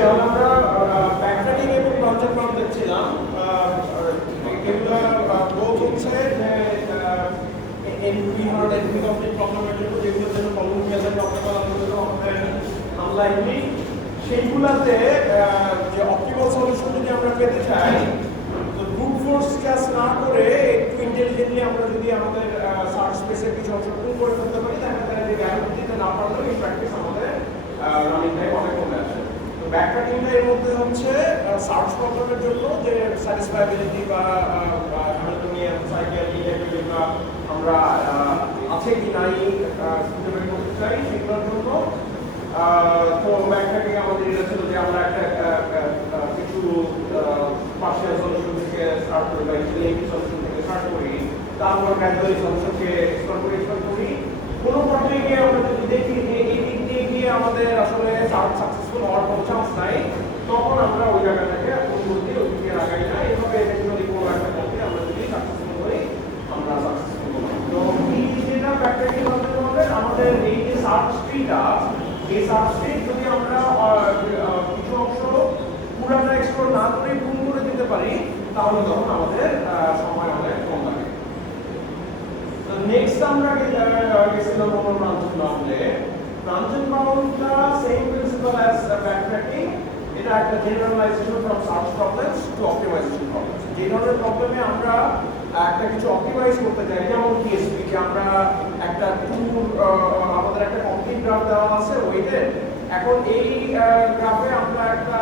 তাহলে আমরা ব্যাকট্র্যাকিং এবং কনসেপ্ট পাম্প দেখছিলাম। এগুলো বোধ হচ্ছে যে এনপি ধরনের এনপি কমপ্লিট প্রবলেমের জন্য যেগুলোর জন্য পলিনোমিয়ালের প্রবলেম আমাদের আনলাইকলি, সেইগুলোতে যে অপটিমাল সলিউশন যদি আমরা পেতে চাই, তো ব্রুট ফোর্স ক্লাস না করে একটু ইন্টেলিজেন্টলি আমরা যদি আমাদের সার্চ স্পেসের কিছু অংশ পুল করে ফেলতে পারি, দেখা যায় যে গ্যারান্টি দিতে না পারলেও এই প্র্যাকটিস আমাদের রানিং টাইম অনেক কমে আসে। তো ব্যাকট্র্যাকিংটা এর মধ্যে হচ্ছে সার্চ প্রবলেমের জন্য যে স্যাটিসফাইবিলিটি বা হ্যামিল্টনিয়ান সাইকেল এই টাইপের যেগুলো আমরা আছে কি নাই খুঁজে বের করতে চাই, সেগুলোর জন্য তো ব্যাকট্র্যাকিং আমাদের এটা ছিল যে আমরা একটা কিছু পার্শিয়াল সলিউশন থেকে স্টার্ট করি বা ইনফিনিটি সলিউশন থেকে স্টার্ট করি, তারপর গ্র্যাজুয়ালি সলিউশনকে এক্সপ্লোর করি। কোনো পর্যায়ে গিয়ে আমরা যদি দেখি যে এই দিক দিয়ে গিয়ে আমাদের আসলে সাকসেসফুল হওয়ার কোনো চান্স নাই, তখন আমরা ওই জায়গা থেকে পূর্ববর্তী ওই দিকে লাগাই না। এভাবে ইভেন্চুয়ালি কোনো একটা পথে আমরা যদি সাকসেসফুল হই, আমরা সাকসেসফুল হই। তো এই যেটা ব্যাকট্র্যাকিং হবে আমাদের এই যে সার্চ ট্রিটা, এই সার্চ ট্রি যদি আমরা কিছু অংশ পুরাটা এক্সপ্লোর না করে গুণ করে দিতে পারি, তাহলে তখন আমাদের সময় অনেক কম লাগে। তো নেক্সট আমরা গেছিলাম হলো ব্রাঞ্চেন বাউন্ডে। ব্রাঞ্চেন বাউন্ডটা সেম প্রিন্সিপাল অ্যাজ ব্যাকট্র্যাকিং। এটা একটা generalization from search problems to optimization problems. যে ধরনের প্রবলেমে আমরা একটা কিছু অপটিমাইজ করতে চাই, যেমন টিএসপি, যে আমরা একটা ট্যুর আমাদের একটা কমপ্লিট গ্রাফ দেওয়া আছে ওয়েটের, এখন এই গ্রাফে আমরা একটা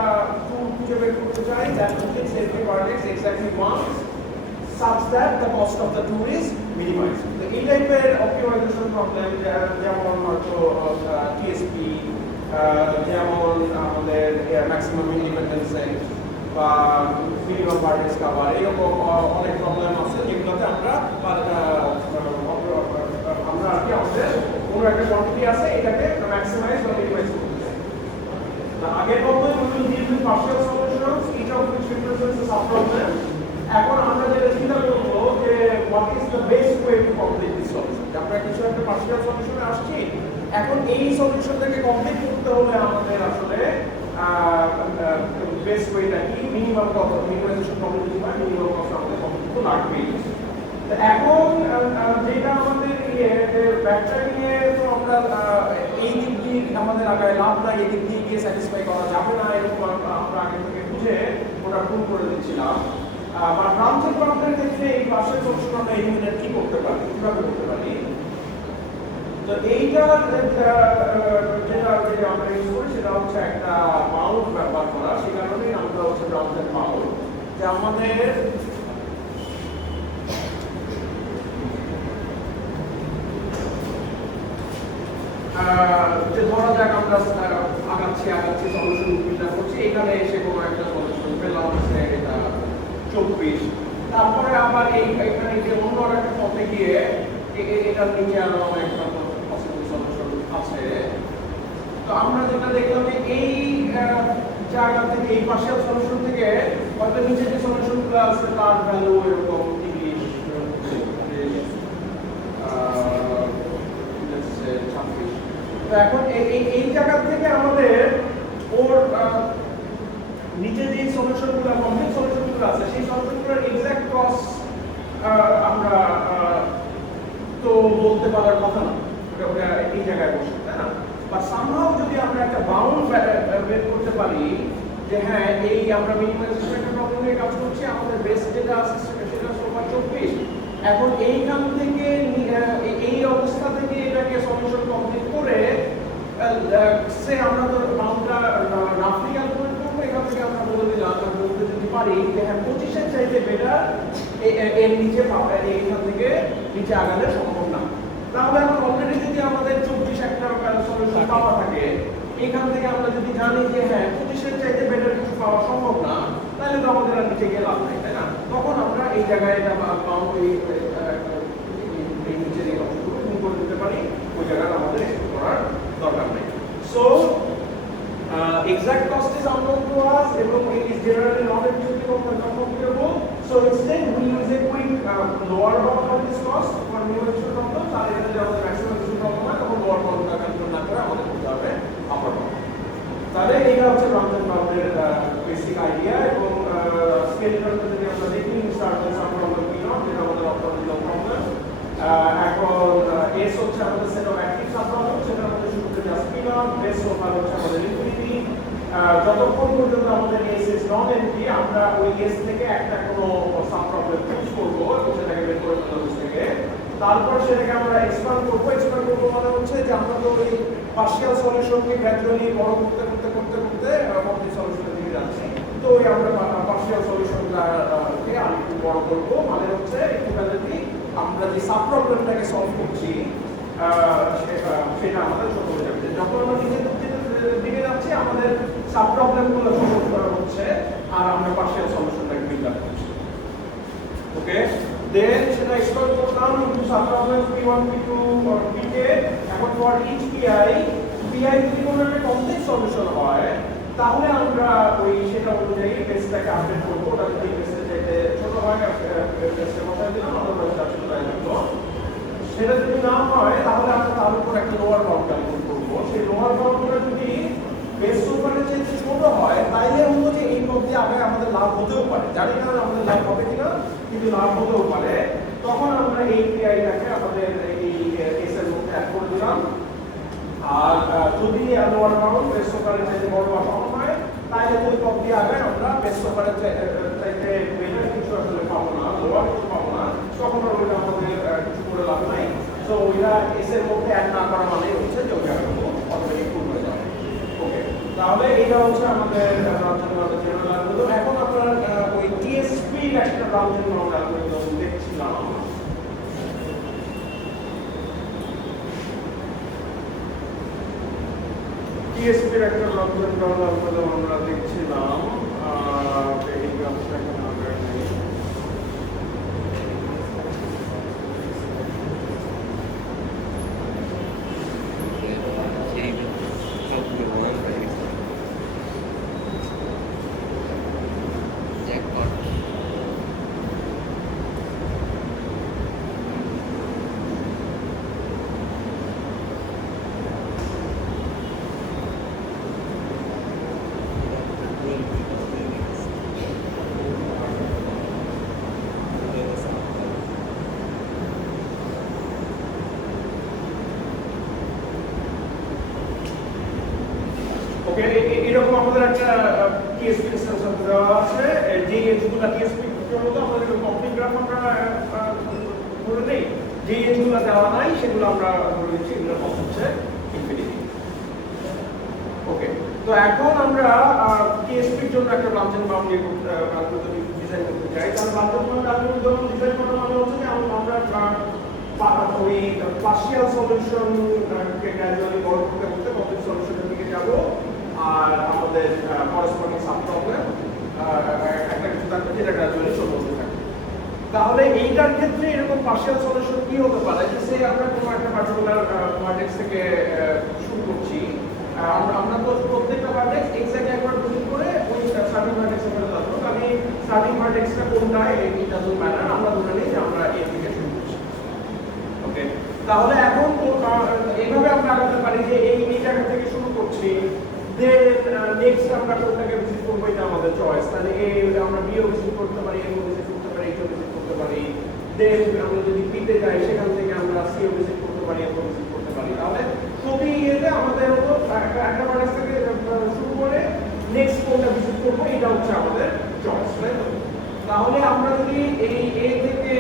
ট্যুর খুঁজে বের করতে চাই that contains every vertex exactly once such that the cost of the tour is minimized. তো এই টাইপের অপটিমাইজেশন প্রবলেম যেমন হয়তো টিএসপি, যেমন আমাদের ম্যাক্সিমাম ইন্ডিপেন্ডেন্স সেট বা মিনিমাম ভার্টেক্স কভার, এরকম অনেক প্রবলেম আছে যেগুলোতে আমরা আর কি আমাদের কোনো একটা কোয়ান্টিটি আছে, এটাকে ম্যাক্সিমাইজ বা মিনিমাইজ করতে চাই। আগের পদ্ধতি we will deal with partial solutions, each of which represents a subproblem. এখন আমরা যেটা চিন্তা করব যে what is the best way to complete this solution. আমরা কিছু একটা partial solution-এ আসছি, এখন এই সলিউশনটাকে কমপ্লিট করতে হলে আমাদের আসলে বেস্ট ওয়েটা কি, মিনিমাম কত মিনিমাইজেশন কমপ্লিট হয়, মিনিমাম কত আমাদের কমপ্লিট তো লাগবেই। তো এখন যেটা আমাদের ব্যাকট্র্যাকিং এ তো আমরা এই দিক দিয়ে আমাদের আগায় লাভ নাই, এই দিক দিয়ে গিয়ে স্যাটিসফাই করা যাবে না, এরকম আমরা আগে থেকে বুঝে ওটা প্রুভ করে দিচ্ছিলাম। বা ব্রাঞ্চেন প্রবলেমের ক্ষেত্রে এই পাশের সলিউশন আমরা এলিমিনেট কি করতে পারি, কিভাবে করতে পারি। তো এইটা যেটা আমরা ইউজ করি সেটা হচ্ছে একটা বাউন্ড ব্যবহার করা, সেই কারণেই আমরা হচ্ছে ব্রাঞ্চেন বাউন্ড, যে আমাদের যে ধরা যাক আমরা আগাচ্ছি সলিউশন ফিল্টার করছি, এখানে এসে কোনো একটা সলিউশন পেলাম হচ্ছে এটা 24, তারপরে আবার এখানে যে অন্য একটা পথে গিয়ে এটার নিচে আরো একটা পসিবল সলিউশন আছে। তো আমরা যেটা দেখলাম যে এই জায়গা থেকে এই পার্শিয়াল সলিউশন থেকে হয়তো নিচে যে সলিউশনগুলো আছে তার ভ্যালু এরকম 30, তো এখন এই জায়গা থেকে আমাদের ওর নিচে যে সলিউশনগুলো কমপ্লিট সলিউশনগুলো আছে সেই সলিউশনগুলোর এক্সাক্ট কস্ট আমরা তো বলতে পারার কথা না, ওটা এই জায়গায় বসে, তাই না? বাট সামহাউ যদি আমরা একটা বাউন্ড বের করতে পারি যে হ্যাঁ এই আমরা মিনিমাইজেশন একটা প্রবলেম নিয়ে কাজ করছি, আমাদের বেস যেটা আছে সেটা 24, এখন এইখান থেকে এই অবস্থা থেকে এটাকে সলিউশন কমপ্লিট করে সে আমরা তো বাউন্ডটা রাফলি ক্যালকুলেট করবো, এখান থেকে আমরা বলে দিলাম বলতে যদি পারি যে হ্যাঁ 25-এর চাইতে বেটার এর নিচে এইখান থেকে নিচে আগালে সম্ভব না। তাহলে এখন অলরেডি যদি আমাদের 24 একটা সলিউশন পাওয়া থাকে, এখান থেকে আমরা যদি জানি যে হ্যাঁ 25-এর চাইতে বেটার কিছু পাওয়া সম্ভব না, তাহলে তো আমাদের আর নিচে গিয়ে লাভ নাই, তাই না? তখন আমরা এই জায়গায় এটা বাউন্ড এই নিচে যে অংশগুলো গুণ করে দিতে পারি, ওই জায়গায় আমাদের এক্সপ্লোর করার দরকার নেই। So exact cost is unknown to us এবং it is generally not computable. So instead we use a quick lower bound of this cost for minimization problem. তার এখানে যে আমাদের maximization problem হয় তখন lower bound calculate না করে আমাদের করতে হবে upper bound। তাহলে এটা হচ্ছে ব্রাঞ্চেন বাউন্ড বেস হচ্ছে আমাদের সেট অফ অ্যাক্টিভ সাবপ্রবলেম, সেটার মধ্যে শুরুতে just P not, base sofa হচ্ছে আমাদের ইনফিনিটি। যতক্ষণ পর্যন্ত আমাদের এস ইজ নন এমটি, আমরা ওই এস থেকে একটা কোনো সাবপ্রবলেম চুজ করবো এবং সেটাকে বের করে ফেলবো এস থেকে। তারপর সেটাকে আমরা এক্সপ্যান্ড করবো। এক্সপ্যান্ড করবো মানে হচ্ছে যে আমরা তো ওই পার্শিয়াল সলিউশনকে গ্র্যাজুয়ালি বড় করতে করতে করতে করতে কমপ্লিট সলিউশনের দিকে যাচ্ছি। তো ওই আমরা পার্শিয়াল সলিউশনটাকে আরেকটু বড় করবো, মানে হচ্ছে ইকুইভ্যালেন্টলি আমরা যে সাব প্রবলেমটাকে সলভ করছি সেটা আমাদের ছোট হয়ে যাবে। যখন আমরা নিজের দিকে যাচ্ছি আমাদের সাব প্রবলেমগুলো ছোট হচ্ছে আর আমরা পার্শিয়াল সলিউশনটাকে বিল্ড আপ করছি। ওকে, দেন সেটা এক্সপ্লোর করলাম into sub problem p1 p2 or pk। এখন ফর ইচ pi যদি কোনো একটা কমপ্লেক্স সলিউশন হয় তাহলে আমরা ওই সেটা অনুযায়ী বেসটাকে আপডেট করবো। ওটা যদি বেসের চাইতে ছোট হয় বেসটা বসাই দিলাম, আদারওয়াইজ ছোট হয়ে যাবে। সেটা যদি না হয় তাহলে আমরা তার উপর একটা লোয়ার বাউন্ড ক্যালকুলেট করবো। সেই লোয়ার বাউন্ডটা যদি বেস সুপারের চেয়ে ছোট হয় তাইলে হলো যে এই পদ্ধতি আগে আমাদের লাভ হতেও পারে, জানি না আমাদের লাভ হবে কিনা, কিন্তু লাভ হতেও পারে। তখন আমরা এই পিআইটাকে আমাদের এই এস এর মধ্যে অ্যাড করে দিলাম। আর যদি লোয়ার বাউন্ড বেস সুপারের চাইতে বড় বা কম হয় তাহলে ওই পদ্ধতি আগে আমরা বেস সুপারের চাইতে বেটার কিছু আসলে পাবো না, লোয়ার কিছু পাবো না, তখন ওইটা আমাদের কিছু করে লাভ নাই। তো ওইটা এস এর মধ্যে অ্যাড না করা মানে হচ্ছে যে ওইটা অলরেডি ফুল হয়ে যাবে। ওকে, তাহলে এটা হচ্ছে আমাদের জেনারেল অ্যালগরিদম। এখন আপনার ওই টিএসপি একটা রাউন্ড রবিন অ্যালগরিদম দেখছিলাম। টিএসপির একটা রাউন্ড রবিন অ্যালগরিদম আমরা দেখছিলাম। এই গ্রাফটা এখানে আমরা নেই। এরকম আমাদের একটা টিএসপি ইনস্ট্যান্স দেওয়া আছে, যে এজগুলো টিএসপি এর মতো আমাদের কমপ্লিট গ্রাফ আমরা ধরে নেই, যে এজগুলো দেওয়া নাই সেগুলো আমরা ধরে নিচ্ছি এগুলো কম হচ্ছে ইনফিনিটি। ওকে, তো এখন আমরা টিএসপির জন্য একটা ব্রাঞ্চিং বাউন্ডারি অ্যালগরিদম ডিজাইন করতে চাই। তাহলে ব্রাঞ্চিং বাউন্ডারি অ্যালগরিদম ডিজাইন করা মানে হচ্ছে যে আমরা ওই পার্শিয়াল সলিউশনকে গ্র্যাজুয়ালি বড় করতে করতে কমপ্লিট সলিউশনের দিকে যাব। আর আমাদের করসপন্ডিং সাব প্রবলেম একটা কিছু থাকবে যেটা গ্র্যাজুয়ালি ছোট হতে থাকবে। তাহলে এইটার ক্ষেত্রে এরকম পার্শিয়াল সলিউশন কি হতে পারে, যে সে আমরা কোনো একটা পার্টিকুলার ভার্টেক্স থেকে শুরু করছি। আমরা তো প্রত্যেকটা ভার্টেক্স এক্স্যাক্টলি একবার ভিজিট করে ওই স্টার্টিং ভার্টেক্সে ফেলে যাবো। আমি স্টার্টিং ভার্টেক্সটা কোনটা ইট ডাজন্ট ম্যাটার, আমরা ধরে নিই যে আমরা এ থেকে শুরু করছি। ওকে, তাহলে এখন এইভাবে আমরা আগাতে পারি যে এই জায়গা থেকে শুরু করছি, দেন নেক্সট আমরা কোনটাকে ভিজিট করবো এটা আমাদের চয়েস। তাহলে এ আমরা বিও ভিজিট করতে পারি, এও ভিজিট করতে পারি, এইচও ভিজিট করতে পারি। দেন আমরা যদি পিতে যাই সেখান থেকে আমরা সিও ভিজিট করতে পারি, এও ভিজিট করতে পারি। তাহলে প্রতি ইয়েতে আমাদের হলো একটা ভার্টেক্স থেকে শুরু করে নেক্সট কোনটা ভিজিট করবো এটা হচ্ছে আমাদের চয়েস, তাই তো? তাহলে আমরা যদি এই এ থেকে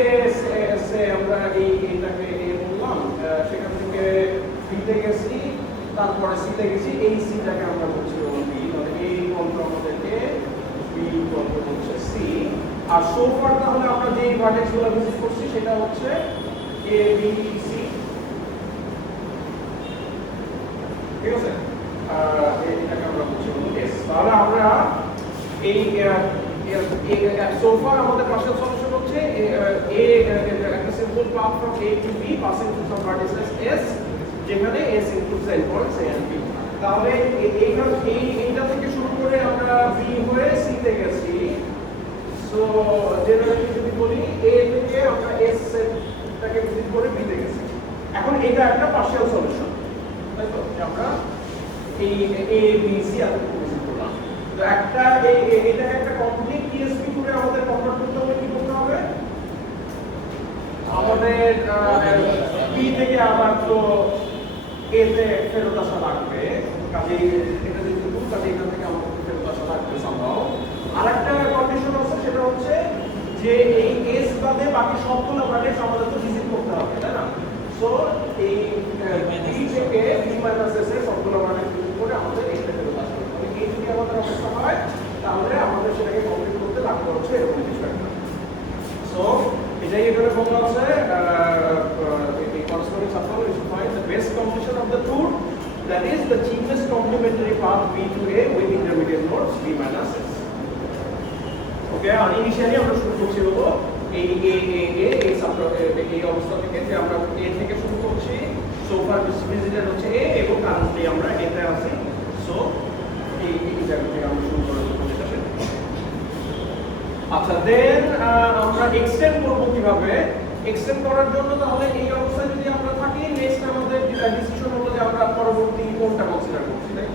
আমরা এইটাকে এ বললাম, সেখান থেকে বিতে গেছি, তারপরে সিতে গেছি, এই সিটাকে আমরা বলছি বি, মানে এই কোণটা আমাদেরকে বি বলতে হচ্ছে সি। আর সো ফার তাহলে আমরা যে ভার্টেক্সগুলো ভিজিট করছি সেটা হচ্ছে এ বি সি, ঠিক আছে? এটাকে আমরা বলছি এস। তাহলে আমরা এই so far আমাদের পার্শিয়াল সলিউশন হচ্ছে a একটা simple path from a to b passing through some vertices s, যেখানে s includes the endpoints a and b। তাহলে এইটা থেকে শুরু করে আমরা b হয়ে c তে গেছি। সো জেনারেলি যদি বলি a থেকে আমরা s টাকে ভিজিট করে b তে গেছি। এখন এটা একটা পার্শিয়াল সলিউশন, তাই তো? আমরা এই a b c আর ভিজিট করলাম। তো একটা এটা একটা কমপ্লিট টিএসপি করে আমাদের কনভার্ট করতে হবে, কি করতে হবে? আমাদের p বি থেকে আবার তো এ তে ফেরত আসা লাগবে, কাজেই এটা যেহেতু টু, কাজে এখান থেকে আমাদের ফেরত আসা লাগবে সামহাও। আরেকটা কন্ডিশন আছে, সেটা হচ্ছে যে এই এস বাদে বাকি সবগুলো ব্রাঞ্চ আমাদের তো ভিজিট করতে হবে, তাই না? সো এই বি থেকে বি মাইনাস এস এর সবগুলো ব্রাঞ্চ ভিজিট করে আমাদের এটা ফেরত আসতে হবে। তাহলে এই যদি আমাদের অবস্থা হয় তাহলে আমাদের সেটাকে কমপ্লিট করতে লাগবে হচ্ছে এরকম কিছু একটা। সো এটাই এখানে বলা আছে, the corresponding subform is to find the best combination of the two, that is the cheapest complementary path B to A with intermediate nodes B minus S. Okay, R initially আমরা শুরু করছি হলো এই অবস্থা থেকে, যে আমরা A থেকে শুরু করছি, সো ফার ভিজিটেড হচ্ছে A এবং কারেন্টলি আমরা A তে আছি। সো এই জায়গা থেকে আমরা শুরু করার জন্য যেটা সেটা। আচ্ছা, দেন আমরা এক্সটেন্ড করব কিভাবে? এক্সটেন্ড করার জন্য তাহলে এই অবস্থায় যদি আমরা থাকি, নেক্সট আমাদের ডিসিশন হলো যে আমরা পরবর্তী কোনটা কনসিডার করছি, তাই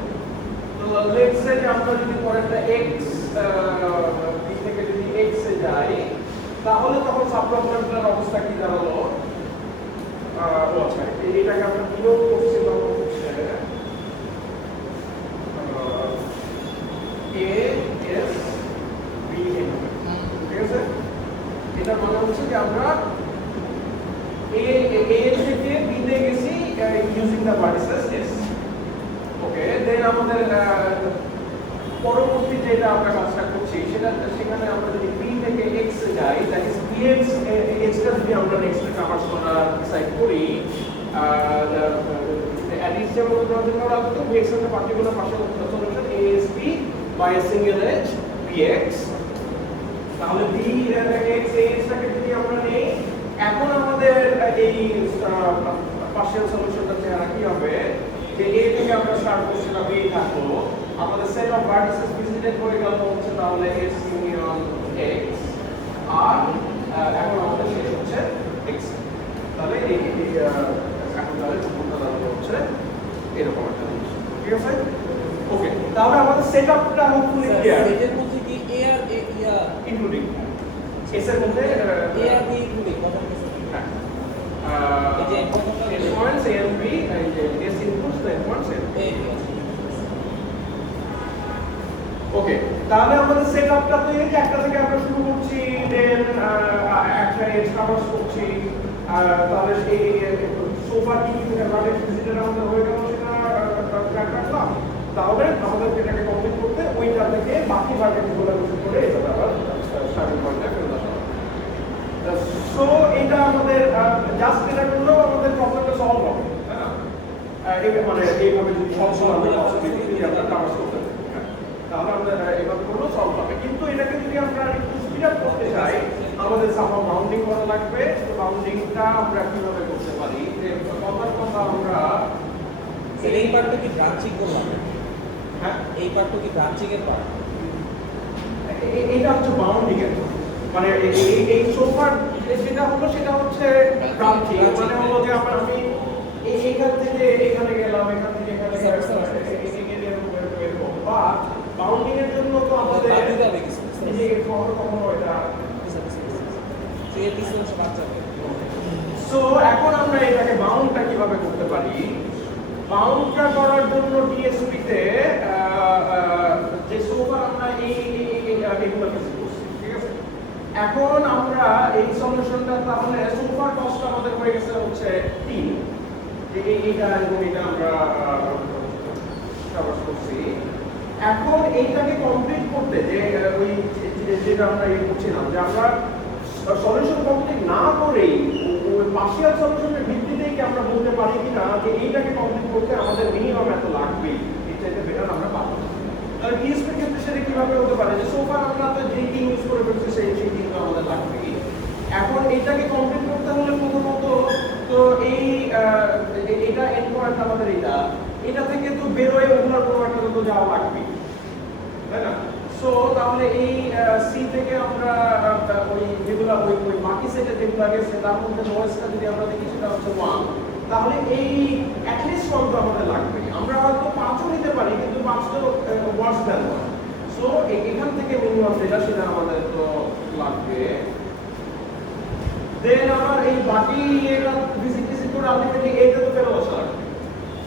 তো লেটস সে যে আমরা যদি পরেরটা x b থেকে যদি x এ যাই, তাহলে তখন সাবপ্রবলেমটার অবস্থা কি দাঁড়ালো? ও আচ্ছা, এটাকে আমরা বিয়োগ করছিলাম হচ্ছে a s b n, ঠিক আছে? এটা মানে হচ্ছে যে আমরা a থেকে b তে গেছি ইউজিং দা ভার্টিসেস s। ওকে, দেন আমাদের পরবর্তী যেটা আমরা কাজটা করছি সেখানে আমরা যদি b থেকে x এ যাই, দ্যাট ইজ bx x টা যদি আমরা নেক্সট কাভার করা ডিসাইড করি, at each step of the project আমরা তো bx এর particular partial solution asb by a single h bx, তাহলে bx as টাকে যদি আমরা নেই, এখন আমাদের এই পার্শিয়াল সলিউশনটা চেহারা কি হবে? যে a থেকে আমরা স্টার্ট করছিলাম a থাকলো, আমাদের সেট অফ ভার্টিসেস ভিজিটেড হয়ে গেল হচ্ছে তাহলে s ইউনিয়ন x, আর এখন আমাদের শেষ হচ্ছে x। তাহলে এই এখন তাহলে কোনটা দাঁড়ালো হচ্ছে এরকম একটা জিনিস, ঠিক আছে? ওকে, তাহলে আমাদের সেটআপটা হোপফুলি ক্লিয়ার। এর মধ্যে কি a আর a ইনক্লুডিং s এর মধ্যে a আর b ইনক্লুডিং কত কিছু? হ্যাঁ, এই যে প্রথমটা s points a and b, এই যে s includes the points a। ওকে, তাহলে আমাদের সেটআপটা তো এই যে একটা থেকে আমরা শুরু করছি, দেন একটা এজ কভার করছি, তাহলে এই সোফা কি ভার্টেক্স ভিজিটেড আমাদের হয়ে গেল, সেটা ট্র্যাক রাখলাম। তাহলে আমাদের এটাকে কমপ্লিট করতে ওইটা থেকে বাকি ভার্টেক্স গুলো ভিজিট করে এটা আবার স্টার্টিং পয়েন্টে ফেরত আসা হবে। সো এটা আমাদের জাস্ট এটা করলেও আমাদের প্রবলেমটা সলভ হবে, তাই না? মানে এইভাবে যদি সলভ আমরা পসিবিলিটি আমরা কাভার করতে পারি, তাহলে আমরা এভাবে করলেও সলভ হবে। কিন্তু এটাকে যদি আমরা একটু স্পিড আপ করতে চাই, আমাদের সামহাও বাউন্ডিং করা লাগবে। তো বাউন্ডিংটা আমরা কিভাবে করতে পারি? যে কথার কথা আমরা এই পার্টটা কি ব্রাঞ্চিং করলাম? হ্যাঁ, এই পার্টটা কি ব্রাঞ্চিং এর পার্ট? এটা হচ্ছে বাউন্ডিং এর, মানে এই সোফার যেটা হলো সেটা হচ্ছে ব্রাঞ্চিং, মানে হলো যে আমি এইখান থেকে এখানে গেলাম, এখান থেকে এখানে গেলাম, বা বাউন্ডিং এর জন্য তো আমাদের এই যে কখনো এটা সো এখন আমরা এটাকে বাউন্ডটা কিভাবে করতে পারি? বাউন্ডটা করার জন্য ডিএসপি তে যে সোফা আমরা এগুলো কিছু করছি, ঠিক আছে? এখন আমরা এই সলিউশনটা তাহলে সোফার কস্ট আমাদের হয়ে গেছে হচ্ছে 3, যে এইটা এবং এটা আমরা কভার করছি। এখন এইটাকে কমপ্লিট করতে যে ওই যেটা আমরা করছিলাম, যে আমরা সলিউশন কমপ্লিট না করেই ওই পার্শিয়াল সলিউশনের ভিত্তিতেই কি আমরা বলতে পারি কিনা যে এইটাকে কমপ্লিট করতে আমাদের মিনিমাম এত লাগবে, এর চাইতে বেটার আমরা পাবো না। তাহলে ডিএসপির ক্ষেত্রে সেটা কিভাবে হতে পারে? যে সোফার আমরা তো যেই টিম ইউজ করে ফেলছি সেই টিমটা আমাদের লাগবে। এখন এইটাকে কমপ্লিট করতে হলে প্রথমত তো এইটা এন্ড পয়েন্ট আমাদের এটা থেকে তো বেরোয় ওগুলোর কোনো একটা তো যাওয়া লাগবে, তাই না? সো তাহলে এই সি থেকে আমরা ওই যেগুলো ওই বাকি সেটে যেগুলো গেছে তার মধ্যে নোয়েসটা যদি আমরা দেখি সেটা হচ্ছে 1, তাহলে এই অ্যাটলিস্ট কত আমাদের লাগবে? আমরা হয়তো 5ও নিতে পারি, কিন্তু 5 তো ওয়ার্স দেন না। সো এখান থেকে মিনিমাম যেটা সেটা আমাদের তো লাগবে। দেন আবার এই বাকি এটা ভিজিট করে আলটিমেটলি এ তে তো ফেরত আসা লাগবে।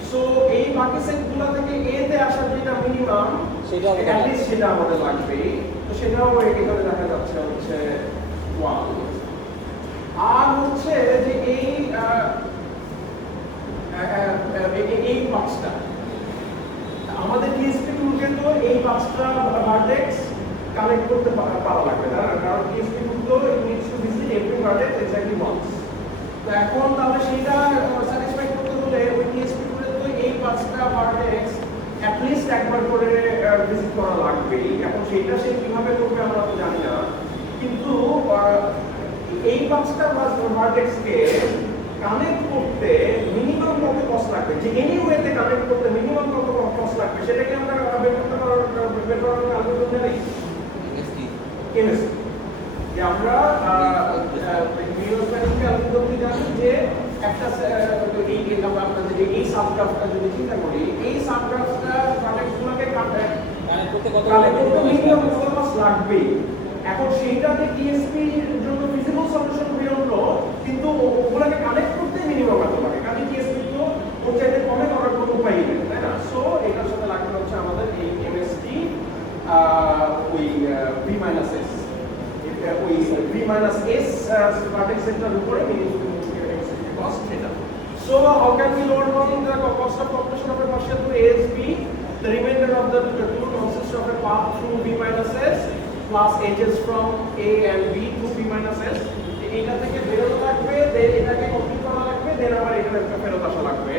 সো এই বাকি সেটগুলো থেকে এ তে আসার যেটা মিনিমাম সেটাও আমাদের at least সেটা আমাদের লাগবেই। তো সেটাও এখানে দেখা যাচ্ছে হচ্ছে 1। আর হচ্ছে যে এই বক্সটা আমাদের ডিএসপি টুলকে তো এই পাঁচটা ভার্টেক্স কানেক্ট করতে পারা লাগবে না, কারণ ডিএসপি টুল তো needs to visit every vertex exactly once. তো এখন তাহলে সেইটা স্যাটিসফাই করতে হলে ওই ডিএসপি টুলে তো এই পাঁচটা ভার্টেক্স অ্যাট লিস্ট একবার করে ভিজিট করা লাগবেই। এখন সেইটা সে কিভাবে করবে আমরা তো জানি না, কিন্তু এই পাঁচটা ভার্টেক্সকে কানেক্ট করতে মিনিমাম কত কস্ট লাগবে, যে এনি ওয়েতে কানেক্ট করতে মিনিমাম কত কস্ট লাগবে সেটা কি আমরা বের করার অ্যালগরিদম জানি? কেমিস্ট্রি যে আমরা নিউরোস্ট্যাটিক অ্যালগরিদম জানি যে একটা এই আমরা আপনাদের এই সাবগ্রাফটা যদি চিন্তা করি, এই সাবগ্রাফটা ভার্টেক্সগুলোকে কানেক্ট করতে কত মিনিমাম কত কস্ট লাগবে। এখন সেইটাতে ডিএসপি এর জন্য ফিজিবল সলিউশন বের হলো, কিন্তু ওগুলোকে কানেক্ট করতে মিনিমাম এত লাগে, কারণ ডিএসপি তো ওর চাইতে কমে করার কোনো উপায় নেই, তাই না? সো এটার সাথে লাগবে হচ্ছে আমাদের এই এমএসটি ওই ভি মাইনাস এস, ওই V minus S vertex centre উপরে মিনিমাম কস্ট সেটা। So how can we lower down the cost of compression of a partial to ASB? The remainder of the tool consists of a path through B minus S plus edges from A and B to B minus S. এটা থেকে বেরোনো লাগবে, দেন এটাকে complete করা লাগবে, দেন আবার এখানে একটা ফেরত আসা লাগবে।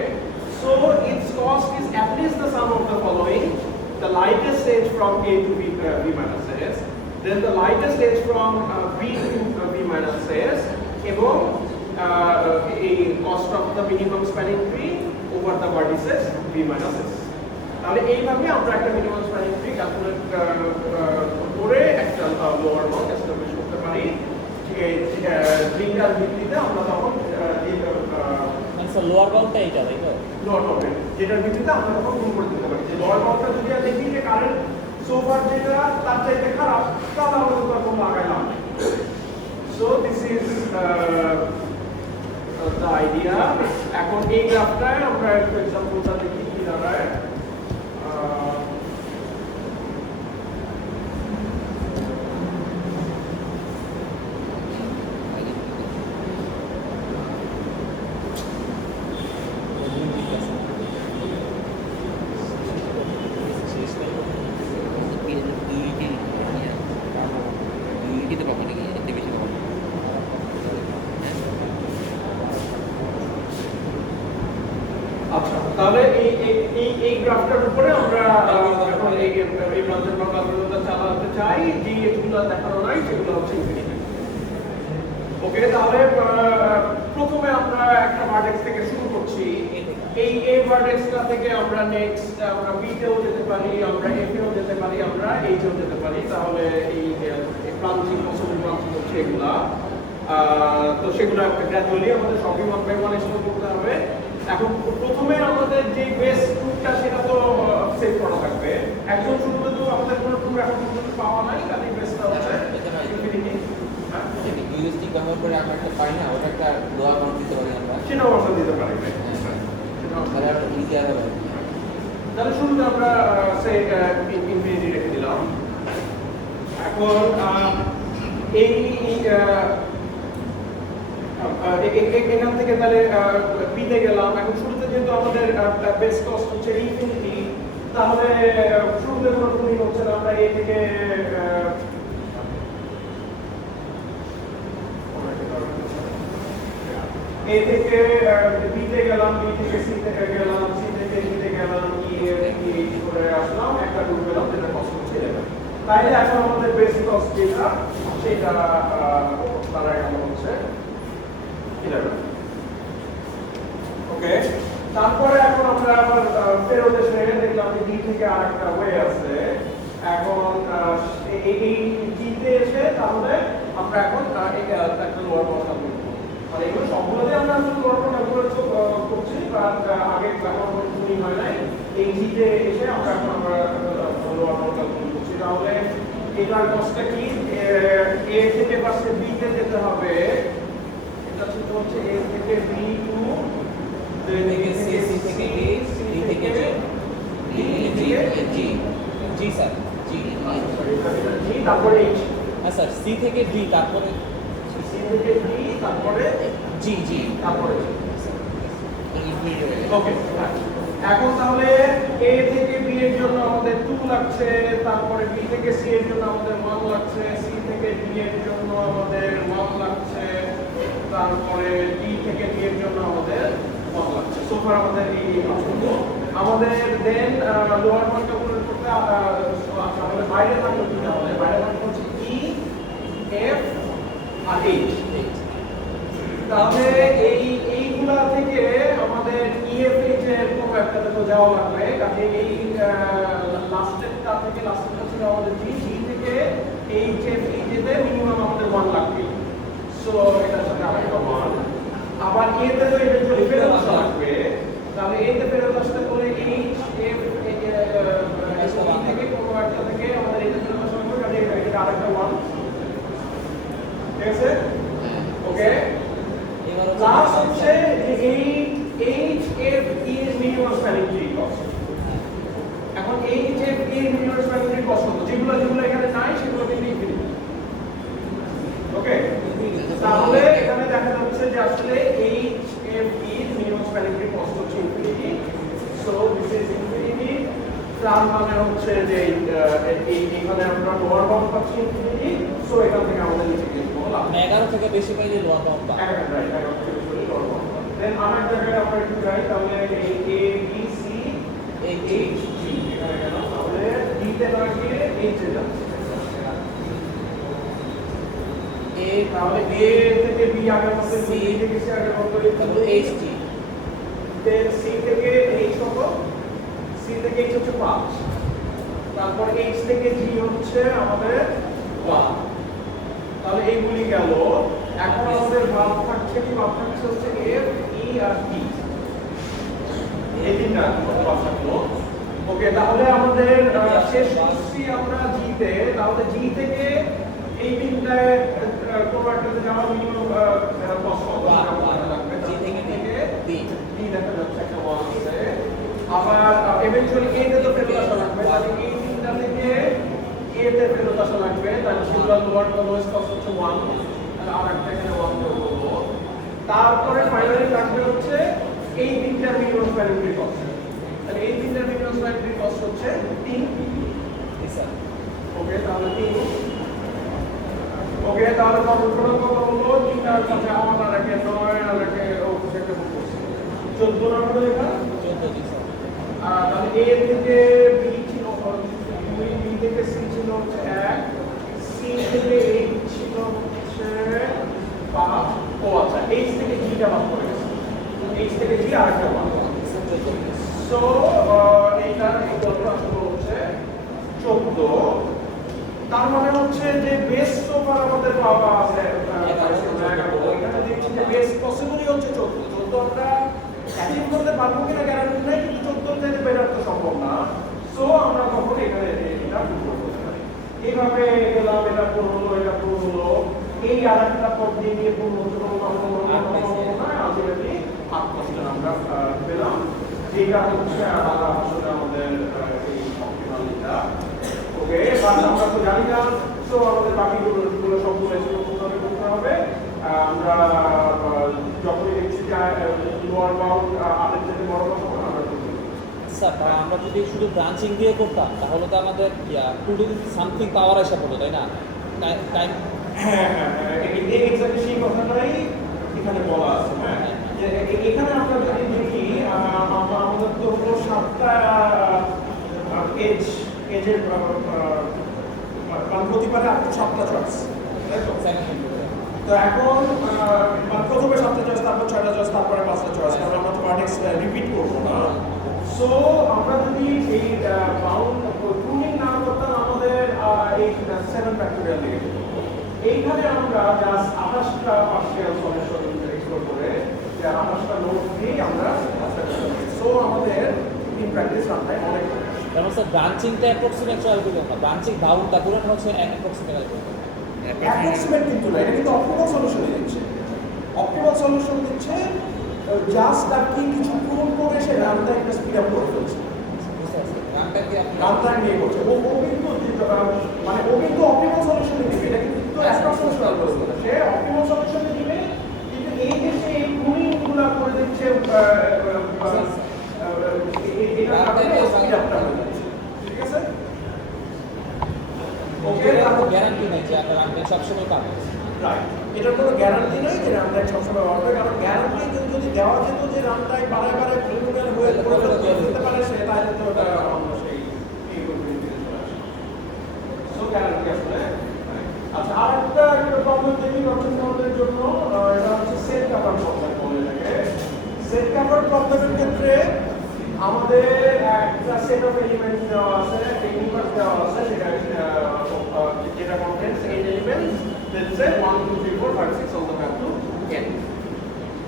So its cost is at least the sum of the following: the lightest edge from A to B minus S, then the lightest edge from B to B minus S, এবং a cost of the minimum spanning tree over the vertices B minus S. তাহলে এইভাবে আমরা একটা minimum spanning tree calculate করে একটা lower bound establish করতে পারি। ট্রিটার ভিত্তিতে আমরা তখন মানে লোয়ার বাউন্ডটা এইটা তাই তো? লোয়ার বাউন্ড যেটার ভিত্তিতে আমরা তখন গুণ করে দিতে পারি যে লোয়ার বাউন্ডটা যদি দেখি যে কারেন্ট সোফার যেটা তার চাইতে খারাপ, তাহলে আমাদের তখন লাগাইলাম। So this is the idea. এখন এই গ্রাফটায় আমরা একটা এক্সাম্পলটা দেখি কি দাঁড়ায়। আচ্ছা, তাহলে এই গ্রাফটার উপরে আমরা এখন এই ব্রাঞ্চের ক্যালকুলেটরটা চালাতে চাই, যে এগুলো দেখানো নাই সেগুলো হচ্ছে ইনফিনিটি। ওকে, তাহলে প্রথমে আমরা একটা ভার্টেক্স থেকে শুরু করছি। এই ভার্টেক্সটা থেকে আমরা নেক্সট আমরা বি তেও যেতে পারি, আমরা এফ এও যেতে পারি, আমরা এইচেও যেতে পারি। তাহলে এই ব্রাঞ্চিং পসিবল ব্রাঞ্চিং হচ্ছে এগুলা। তো সেগুলো গ্র্যাজুয়ালি আমাদের সবই 1 বাই 1 এক্সপ্লোর করতে হবে। এখন প্রথমে আমাদের যে বেস টুলটা সেটা তো সেভ করা থাকবে। একদম শুরুতে তো আমাদের কোনো টুল এখন পর্যন্ত পাওয়া নাই, তাহলে বেসটা হচ্ছে ইনফিনিটি। ইউএসডি ব্যবহার করে আমরা একটা পাই না, ওটা একটা লোয়ার বাউন্ড দিতে পারি আমরা। সেটাও অপশন দিতে পারি। তাহলে একটা ইজিয়ার হবে। তাহলে শুরুতে আমরা সে ইনফিনিটি রেখে দিলাম। এখন এই এখান থেকে তাহলে বিতে গেলাম। এখন শুরুতে যেহেতু আমাদের বেস কস্ট হচ্ছে ইনফিনিটি, তাহলে শুরুতে কোনো টুলিং হচ্ছে না, আমরা এই থেকে বিতে গেলাম, বি থেকে সি থেকে গেলাম, সি থেকে ডিতে গেলাম, ই করে আসলাম, একটা টুল পেলাম যেটা কস্ট হচ্ছে 11। তাইলে এখন আমাদের বেস কস্ট যেটা সেটা তারা কেমন হচ্ছে 11। ওকে, তারপরে এখন আমরা আবার ফেরত এসে দেখলাম যে ডি থেকে আরেকটা ওয়ে আছে। এখন এই ডিতে এসে তাহলে আমরা এখন একটা লোয়ার বাউন্ড ক্যালকুলেট করব। মানে এগুলো সবগুলোতে আমরা লোয়ার বাউন্ড ক্যালকুলেট করছি, বাট আগে ব্যবহার করতে হয় নাই। এই ডিতে এসে আমরা এখন লোয়ার বাউন্ড ক্যালকুলেট করছি। তাহলে এটার কস্টটা কি? এ থেকে পাশে বি তে যেতে হবে। এটা হচ্ছে এ থেকে বি টু থেকে সি, সি থেকে ডি, ডি থেকে জি, ডি থেকে জি, জি স্যার, জি। জি তারপরে এইচ, হ্যাঁ স্যার, সি থেকে ডি তারপরে সি থেকে ডি তারপরে জি, জি। তারপরে ইনফিনিটি। ওকে। এখন তাহলে এ থেকে বি এর জন্য আমাদের 2 লাগছে, তারপরে বি থেকে সি এর জন্য আমাদের 1 লাগছে, সি থেকে ডি এর জন্য আমাদের 1 লাগছে, তারপরে ডি থেকে বি এর জন্য আমাদের 1 লাগছে। সো ফার আমাদের এই পছন্দ। আমাদের দেন লোয়ার মান ক্যালকুলেট করতে আমাদের বাইরে থাকলো কি আমাদের বাইরে থাকলো হচ্ছে ই, এফ আর এইচ। তাহলে এইগুলা থেকে আমাদের ইএফএইচ এর কোনো একটাতে তো যাওয়া লাগবে, কাজে এই লাস্টেরটা থেকে লাস্টেরটা ছিল আমাদের জি, জি থেকে এইচ এফ ই যেতে মিনিমাম আমাদের 1 লাগবে। সো এটা সাথে আরেকটা 1। আবার এতে তো ইভেন্টুয়ালি ফেরত আসা লাগবে, তাহলে এতে ফেরত আসতে হলে এইচ এফ থেকে কোনো একটা থেকে আমাদের এতে ফেরত আসা লাগবে, কাজে এটা আরেকটা 1। ঠিক আছে? ওকে। লাস্ট হচ্ছে যে এই এইচ এফ ই এর মিনিমাম স্প্যানিং ট্রি কস্ট। এখন এইচ এফ ই এর মিনিমাম স্প্যানিং ট্রি কস্ট কত? যেগুলো এখানে নাই সেগুলো কিন্তু ইনফিনিটি। ওকে, তাহলে এখানে দেখা যাচ্ছে যে আসলে এইচ এফ ই এর মিনিমাম স্প্যানিং ট্রি কস্ট হচ্ছে infinity. So this is infinity. তার মানে হচ্ছে যে এইখানে আমরা লোয়ার বাউন্ড পাচ্ছি ইনফিনিটি। সো এখান থেকে আমাদের নিচে গিয়ে বলা 11 থেকে বেশি পাইলে লোয়ার বাউন্ড পাবো। দেন আমার জায়গায় আমরা একটু যাই, তাহলে এই A B C H G এখানে গেল, তাহলে ডি তে না গিয়ে এইচ এ যাচ্ছে। এ তাহলে এ থেকে বি আগের মতো, সি থেকে সি আগের মতো, তারপর এইচ টি, দেন সি থেকে এইচ কত? সি থেকে এইচ হচ্ছে 5, তারপর এইচ থেকে জি হচ্ছে আমাদের 1। তাহলে এইগুলি গেল। এখন আমাদের ভাগ থাকছে কি? ভাগ থাকছে হচ্ছে এফ ই আর টি, এই তিনটা ভাগ থাকলো। ওকে, তাহলে আমাদের শেষ করছি আমরা জি তে। তাহলে জি থেকে এই তিনটায় কোনো একটাতে যাওয়ার মিনিমাম কষ্ট লাগবে। জি থেকে ডি, ডি দেখা যাচ্ছে একটা 1 আছে। আবার ইভেন্চুয়ালি এ তে তো ফেরত আসা লাগবে, তাহলে এই তিনটা থেকে এ তে ফেরত আসা লাগবে, তাহলে সেগুলো লোয়েস্ট কস্ট হচ্ছে 1। তাহলে আরেকটা এখানে 1 যোগ করবো। তারপরে ফাইনালি থাকবে হচ্ছে এই তিনটার মিনিমাম স্প্যানিং ট্রি কস্ট। তাহলে এই তিনটার মিনিমাম স্প্যানিং ট্রি কস্ট হচ্ছে 3। স্যার। ওকে, তাহলে 3। ওকে, তাহলে টোটাল কত হলো? 3 আর 5 আমার আর একে 9 আর একে ও সেটা করছি 14 নম্বর লেখা। 14 জি স্যার। তাহলে এ থেকে বি ছিল 2, বি থেকে সি ছিল হচ্ছে 1, সি থেকে এইচ ছিল হচ্ছে 5। ও আচ্ছা, এইচ থেকে জিটা বাদ করে গেছে, এইচ থেকে জি আরেকটা 1। সো এইটার এই কত আসলে হচ্ছে 14। তার মানে হচ্ছে যে বেস সোফার আমাদের পাওয়া আছে 11। এখানে দেখছি যে বেস পসিবলই হচ্ছে 14। 14 আমরা অ্যাচিভ করতে পারবো কিনা গ্যারান্টি নাই, কিন্তু 14 থেকে বেটার তো সম্ভব না। সো আমরা তখন এখানে এটা প্রুভ করতে পারি। এইভাবে গেলাম, এটা প্রুভ হলো, এটা প্রুভ হলো। এই আরেকটা পদ দিয়ে প্রুভ হলো না, আলটিমেটলি 8 কোশ্চেন আমরা পেলাম, যেটা হচ্ছে আসলে আমাদের এই অপটিমালটা। ওকে, বাট আমরা তো জানি না। সো আমাদের বাকিগুলো সবগুলো করতে হবে। আমরা যখনই দেখছি যে লোয়ার বাউন্ড আরের থেকে বড় কথা আমরা স্যার, আমরা যদি শুধু ব্রাঞ্চিং দিয়ে করতাম তাহলে তো আমাদের টু ডি সামথিং পাওয়ার এসে পড়তো, তাই না? টাইম। হ্যাঁ হ্যাঁ হ্যাঁ, এক্স্যাক্টলি সেই কথাটাই এখানে বলা আছে। হ্যাঁ, যে এখানে আমরা যদি দেখি আমাদের তো হলো 7টা এজের প্রতিবারে 7টা চয়েস, তাই তো? তো এখন প্রথমে 7টা চয়েস, তারপর 6টা চয়েস, তারপরে 5টা চয়েস, কারণ আমরা তো ভার্টেক্স রিপিট করবো না। সো আমরা যদি এই বাউন্ড প্রুনিং না করতাম, আমাদের এই 7 ফ্যাক্টোরিয়াল লিখে দিত। এইখানে আমরা জাস্ট 28টা পার্শিয়াল সলিউশন এক্সপ্লোর করে, যে 28টা নোট দিয়ে আমরা, সো আমাদের ইন প্র্যাকটিস রান্নায় অনেক যেমন স্যার ব্রাঞ্চিংটা অ্যাপ্রক্সিমেট চয়েস দিবেন না, ব্রাঞ্চিং বাউন্ডটা পুরোটা হচ্ছে অ্যাপ্রক্সিমেট আসবে। অ্যাপ্রক্সিমেট কিন্তু না, এটা কিন্তু অপটিমাল সলিউশন দিচ্ছে। অপটিমাল সলিউশন দিচ্ছে জাস্ট আর কি কিছু পূরণ করে সে রান টাইমটা স্পিড আপ করে ফেলছে। রান টাইম নিয়ে করছে ও কিন্তু মানে ও কিন্তু অপটিমাল সলিউশনে দিবে, এটা কিন্তু অ্যাপ্রক্সিমেশনাল বলবো না, সে অপটিমাল সলিউশনে দিবে, কিন্তু এই যে সে এই গুণিগুলা করে দিচ্ছে এটা কারণে স্পিড আপটা হয়ে যাচ্ছে। ঠিক আছে, ওকে, গ্যারান্টি নেই যে আপনার রান টাইম সবসময় পাবেন। রাইট, এটার কোনো গ্যারান্টি নেই যে রান টাইম সবসময় পাবে, কারণ গ্যারান্টি যদি দেওয়া যেত যে রান টাইম বারে বারে ক্রিমিনাল হয়ে করতে পারে সে, তাহলে তো ওটা আমরা সেই এই কমিউনিটি চলে আসে। সো গ্যারান্টি আসলে। আচ্ছা, আরেকটা প্রবলেম দেখি কনসেন্ট্রেশনের জন্য, এটা হচ্ছে সেট কভার প্রবলেম বলে এটাকে। সেট কভার প্রবলেমের ক্ষেত্রে আমাদের একটা সেট অফ এলিমেন্টস দেওয়া আছে, ইউনিভার্স দেওয়া আছে, যেটা contents 8 elements, let's say 1 2 3 4 5 6 all the way up to n।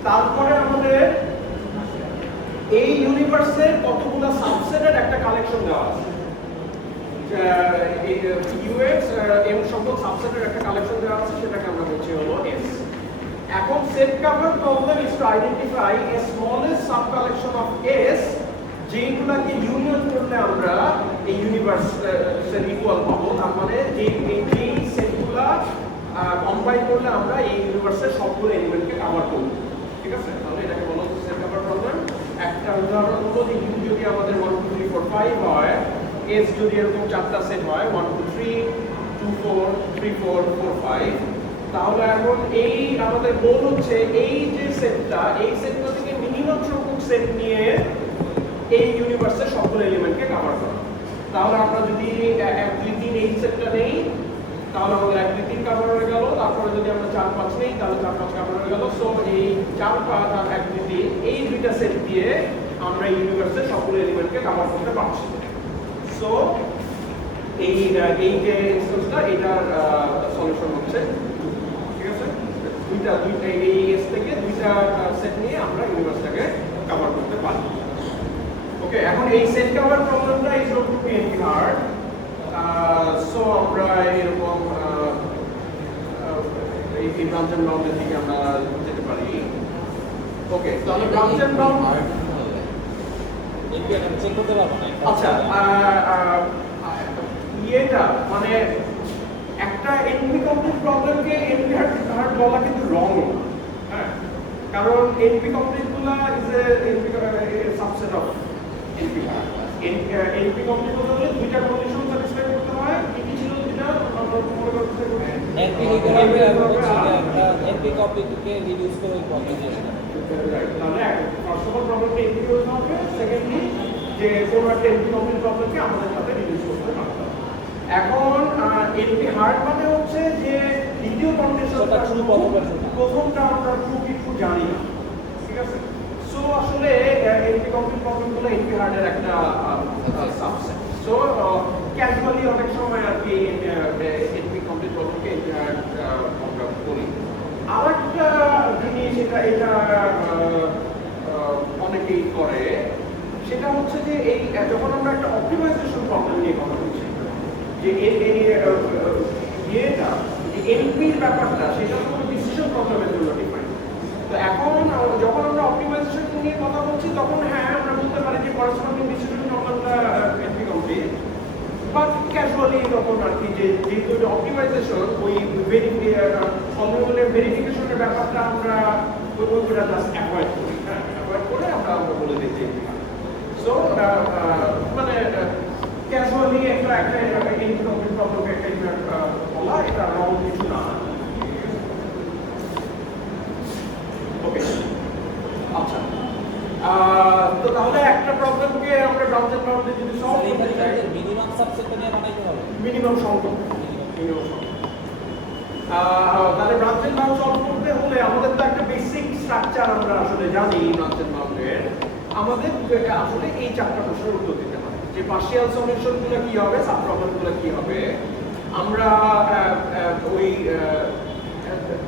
তারপরে আমাদের এই ইউনিভার্সের কতগুলো সাবসেটের একটা কালেকশন দেওয়া আছে, ইউএক্স এম সংখ্যক সাবসেটের একটা কালেকশন দেওয়া আছে, সেটাকে আমরা বলছি হলো এস। এখন set cover problem is to identify A smallest sub collection of S, যেগুলোকে ইউনিয়ন করলে আমরা এই ইউনিভার্স এর ইকুয়াল পাবো। তার মানে এই সেটগুলা কম্বাইন করলে আমরা এই ইউনিভার্সের সবগুলো এলিমেন্টকে কভার করব। ঠিক আছে, তাহলে এটাকে বলা হচ্ছে সেট কভার প্রবলেম। একটা উদাহরণ হলো যে ইউ যদি আমাদের 1 2 3 4 5 হয়, এস যদি এরকম চারটা সেট হয় 1 2 3 2 4 3 4 4 5, তাহলে এখন এই আমাদের গোল হচ্ছে এই যে সেটটা, এই সেটটা থেকে মিনিমাম সংখ্যক সেট নিয়ে এই ইউনিভার্সের সবগুলো এলিমেন্টকে কভার করা। তাহলে আমরা যদি 1 2 3 এই সেটটা নেই, তাহলে আমাদের 1 2 3 কভার হয়ে গেল। তারপরে যদি আমরা 4 5 নেই, তাহলে 4 5 কভার হয়ে গেল। সো এই 4 5 আর 1 2 3 এই দুইটা সেট দিয়ে আমরা ইউনিভার্সের সবগুলো এলিমেন্টকে কভার করতে পারছি। সো এই যে ইনস্টেন্সটা, এটার সলিউশন হচ্ছে, ঠিক আছে, দুইটা এই এস থেকে দুইটা সেট নিয়ে আমরা ইউনিভার্সটাকে কভার করতে পারি। ওকে, এখন এই সেট কভার প্রবলেমটা is not to be any hard. So আমরা এরকম এই ব্রাঞ্চ এন্ড বাউন্ডের দিকে আমরা যেতে পারি। ওকে, তাহলে ব্রাঞ্চ এন্ড বাউন্ড এমপি আমি চেক করতে পারবো না। আচ্ছা, ইয়েটা মানে একটা এনপি কমপ্লিট প্রবলেমকে এনপি হার্ড বলা কিন্তু রং, হ্যাঁ, কারণ এনপি কমপ্লিট গুলা is NP subset of NP hard. NP complete বলতে হলে দুইটা কন্ডিশন স্যাটিসফাই করতে হয়। কি কি ছিল দুইটা আমরা মনে করতে পারি? এমপি লিখতে হবে এবং হচ্ছে একটা এমপি কমপ্লিটকে রিডিউস করে কমপ্লিটেশন। তাহলে ফার্স্ট অফ অল প্রবলেমটা এনপি করতে হবে, সেকেন্ডলি যে কোন একটা এনপি কমপ্লিট প্রবলেমকে আমাদের সাথে রিডিউস করতে হবে। এখন এনপি হার্ড মানে হচ্ছে যে দ্বিতীয় কন্ডিশনটা শুধু প্রথমটা আমরা খুব একটু জানি না। ঠিক আছে, সো আসলে এনপি কমপ্লিট প্রবলেমগুলো এনপি হার্ডের একটা সাবসেট। সো ক্যাজুয়ালি অনেক সময় আর কি এনপি কমপ্লিট প্রবলেমকে এনপি হার্ড আমরা বলি। আরেকটা জিনিস এটা অনেকেই করে, সেটা হচ্ছে যে এই যখন আমরা একটা অপটিমাইজেশন প্রবলেম নিয়ে কথা বলছি, যে ইয়েটা এনপির ব্যাপারটা, সেটা কোনো ডিসিশন প্রবলেমের জন্য ডিফাইন। তো এখন যখন আমরা অপটিমাইজেশন নিয়ে কথা বলছি, তখন হ্যাঁ আমরা বলতে পারি যে করেসপন্ডিং ডিসিশন প্রবলেমটা এনপি কমপ্লিট, বাট ক্যাজুয়ালি তখন আর কি যে যেহেতু অপটিমাইজেশন ওই সলিউশনের ভেরিফিকেশনের ব্যাপারটা আমরা ওইটা জাস্ট অ্যাভয়েড করি, হ্যাঁ, অ্যাভয়েড করে আমরা বলে দিচ্ছি। সো মানে ক্যাজুয়ালি একটা এনপি কমপ্লিট প্রবলেমকে একটা বলা, এটা রং কিছু না। ওকে, আচ্ছা, তো তাহলে একটা প্রবলেমকে আমরা ব্রাঞ্চ এন্ড বাউন্ডে যদি সলভ করতে চাই, মিনিমাম সাবসেটটা নিয়ে বানাইতে হবে, মিনিমাম সংখ্যক, তাহলে ব্রাঞ্চ এন্ড বাউন্ড সলভ করতে হলে আমাদের তো একটা বেসিক স্ট্রাকচার আমরা আসলে জানি ব্রাঞ্চ এন্ড বাউন্ডের। আমাদের আসলে এই চারটা প্রশ্নের উত্তর দিতে হবে যে পার্শিয়াল সলিউশনগুলো কি হবে, সাব প্রবলেমগুলো কি হবে। আমরা ওই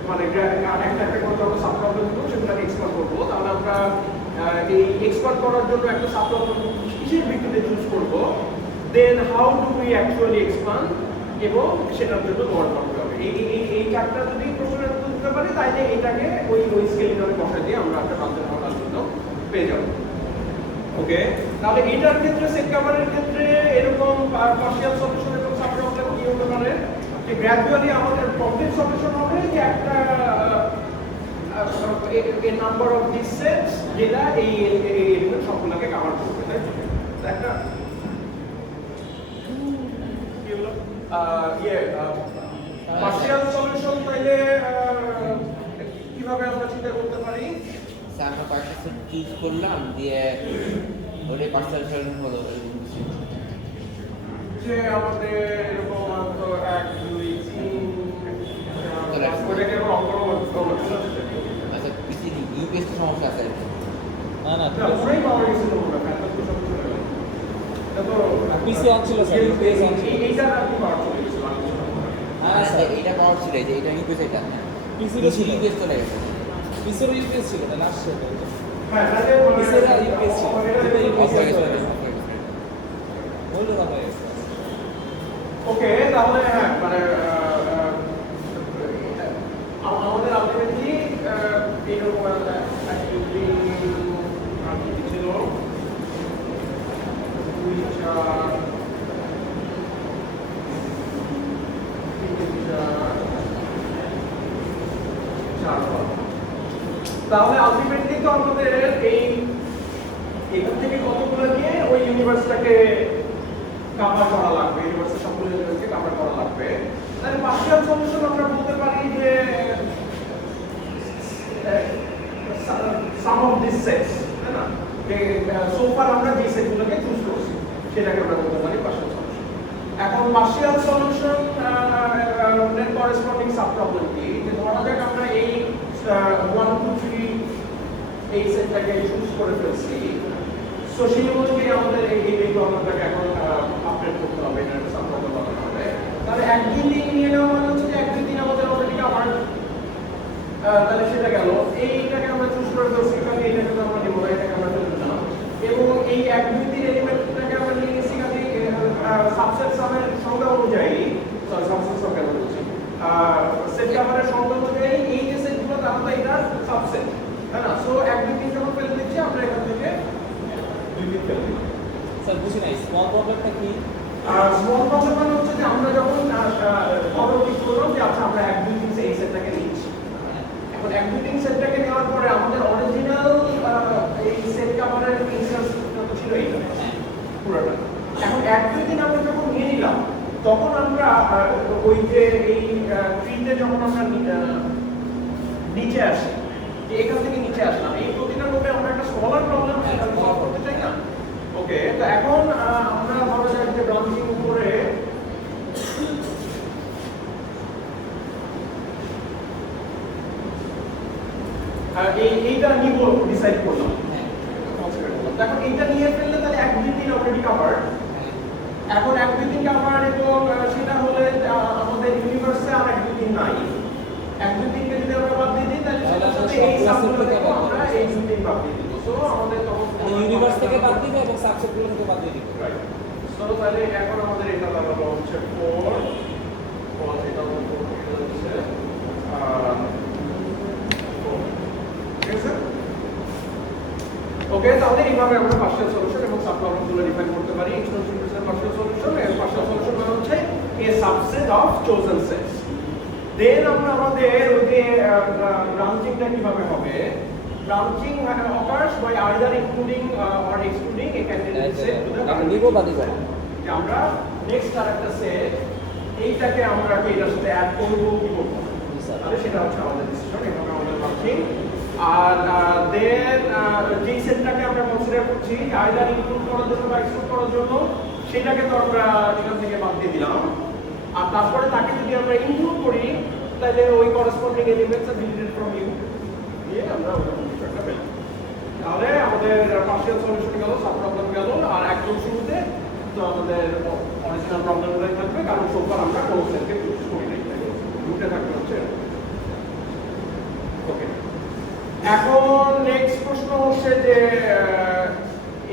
মানে একটা করে যখন সাব প্রবলেমগুলো সেগুলোকে এক্সপ্লোর করবো, তাহলে আমরা এই এক্সপ্লোর করার জন্য একটা সাব প্রবলেম কিসের ভিত্তিতে চুজ করবো, then how do we actually expand, এবং সেটার জন্য ব্যবহার করতে হবে। এই চারটা যদি প্রশ্নের উত্তর দিতে পারি, তাইলে এটাকে ওই স্কেলিং বসাই দিয়ে আমরা একটা ব্রাঞ্চ এন্ড বাউন্ড পেয়ে যাবো। ওকে, তাহলে এটার ক্ষেত্রে সেট কভারের ক্ষেত্রে এরকম পার্শিয়াল সলিউশন এবং সাব প্রবলেম কি হতে পারে যে গ্র্যাজুয়ালি আমাদের কমপ্লিট সলিউশন হবে যে একটা a number of these sets যেটা এই এলিমেন্ট সবগুলোকে কভার করবে, তাই তো? একটা কি হলো পার্শিয়াল সলিউশন তাইলে কিভাবে আমরা চিন্তা করতে পারি? আমরা কয়েকটা সেট চুজ করলাম দিয়ে ওটাই পার্সেল সলিউশন হলো এরকম কিছু। যে আমাদের এরকম তো 1 2 3 ওটাকে আমরা অঙ্কন করতে আচ্ছা পিসি ইউপিএস সমস্যা আছে আর কি। না না না পুরোই পাওয়া গেছিল ওটা ফ্যান্টাস তো সব চলে গেল। এটা তো পিসি অন ছিল স্যার, ইউপিএস অন ছিল। এইটা আর কি পাওয়া চলে গেছিল হ্যাঁ স্যার, এইটা পাওয়ার ছিল এই যে এটা ইউপিএস এটা পিসি পিসি ছিল, ইউপিএস চলে গেছে। পিসির ইউপিএস ছিল না লাস্ট সেটা। হ্যাঁ তাহলে পিসির ইউপিএস ছিল, এটা ইউপিএস অফ হয়ে চলে গেছে, গেছে। অফ হয়ে গেছে। বললো না হয়ে গেছে। ওকে, তাহলে হ্যাঁ মানে আমাদের আলটিমেটলি এইরকম একটা ছিল 2 4 তাহলে আলটিমেটলি তো আমাদের এই এখান থেকে কতগুলো নিয়ে ওই ইউনিভার্সটাকে কভার করা লাগবে, ইউনিভার্সের সবগুলো এলিমেন্টকে কভার করা লাগবে। তাহলে পার্শিয়াল সলিউশন আমরা বলতে পারি যে সাম অফ দিস সেটস, তাই না? যে সো ফার আমরা যে সেটগুলোকে চুজ করছি সেটাকে আমরা বলতে পারি পার্শিয়াল সলিউশন। এখন পার্শিয়াল সলিউশন এর করেসপন্ডিং সাব প্রবলেম কি? যে ধরা যাক আমরা এই 1 2 3 এই সেটটাকে চুজ করে ফেলছি, সো সেই অনুযায়ী আমাদের এই প্রবলেমটাকে এখন আপডেট করতে হবে, এটা সাব প্রবলেম বানাতে হবে। তাহলে 1 2 3 নিয়ে নেওয়া মানে হচ্ছে যে 1 2 3 আমাদের অলরেডি কভার, তাহলে সেটা গেল। এইটাকে আমরা চুজ করে ফেলছি, কারণ এইটাকে তো আমরা নেব না, এটাকে আমরা ফেলে দিলাম। এবং এই 1 2 3 এলিমেন্টটাকে আমরা নিয়ে নিয়েছি কাজে সাবসেট সামের সংজ্ঞা অনুযায়ী, সরি সাবসেট সংজ্ঞা বলছি, সেট কভারের সংজ্ঞা অনুযায়ী এই যে সেটগুলো তাহলে এটা সাবসেট, তাই না? সো 1 2 3 যখন ফেলে দিচ্ছি আমরা এখান থেকে 2 3 ফেলে দিলাম। স্যার বুঝি নাই স্মল প্রবলেমটা কি? স্মল প্রবলেম মানে হচ্ছে যে আমরা যখন অর্ডার ঠিক করলাম যে আচ্ছা আমরা 1 2 3 এই সেটটাকে নিচ্ছি, এখন 1 2 3 সেটটাকে নেওয়ার পরে আমাদের অরিজিনাল এই সেট কভারের ইনস্ট্যান্স ছিল এইটা পুরোটা। এখন 1 2 3 আমরা যখন নিয়ে নিলাম তখন আমরা ওই যে এই ট্রিতে যখন আমরা নিচে আসি, যে এখান থেকে নিচে আসলাম, এই প্রতিটা নোডে আমরা একটা স্মলার প্রবলেম সলভ করতে চাই না? ওকে, তো এখন আমরা ধরা যাক যে ব্রাঞ্চিং করে এইটা নিব ডিসাইড করলাম, এখন এইটা নিয়ে ফেললে তাহলে 1 2 3 অলরেডি কভার। এখন 1 2 3 কভার এবং সেটা হলে আমাদের ইউনিভার্সে আর 1 2 3 নাই। 1 2 3 কে যদি আমরা বাদ দিয়ে দিই তাহলে সেটার সাথে এই সাবগুলো থেকে আমরা এই 2 3 বাদ দিয়ে দিব। সো আমাদের তখন ইউনিভার্স থেকে বাদ দিবে এবং সাবসেটগুলো থেকে বাদ দিয়ে দিবে। রাইট। সো তাহলে এখন আমাদের এটা দাঁড়ালো হচ্ছে 4 এটা হচ্ছে ঠিক আছে? ওকে, তাহলে এইভাবে আমরা পার্শিয়াল সলিউশন এবং সাব প্রবলেমগুলো ডিফাইন করতে পারি। Exponential partial solution and partial solution মানে হচ্ছে a subset of chosen sets. Then আমরা আমাদের ওই যে ব্রাঞ্চিংটা কিভাবে হবে? Branching occurs by either including or excluding a candidate set to the current দিব বা দিব না। যে আমরা নেক্সট আরেকটা সেট এইটাকে আমরা কি এটার সাথে অ্যাড করব কি করব, তাহলে সেটা হচ্ছে আমাদের ডিসিশন, এভাবে আমাদের ব্রাঞ্চিং। আর দেন যেই সেটটাকে আমরা কনসিডার করছি আইদার ইনক্লুড করার জন্য বা এক্সক্লুড করার জন্য, সেটাকে তো আমরা এখান থেকে বাদ দিয়ে দিলাম। আর তারপরে তাকে যদি আমরা ইনক্লুড করি তাহলে ওই corresponding elements are deleted from U দিয়ে আমরা ওরকম কিছু একটা পেলাম। তাহলে আমাদের পার্শিয়াল সলিউশন গেল, সাব প্রবলেম গেল, আর একদম শুরুতে তো আমাদের অরিজিনাল প্রবলেমটাই থাকবে, কারণ সোফার আমরা কোনো সেটকে চুজ করি নাই, রুটে থাকবে হচ্ছে। ওকে, এখন নেক্সট প্রশ্ন হচ্ছে যে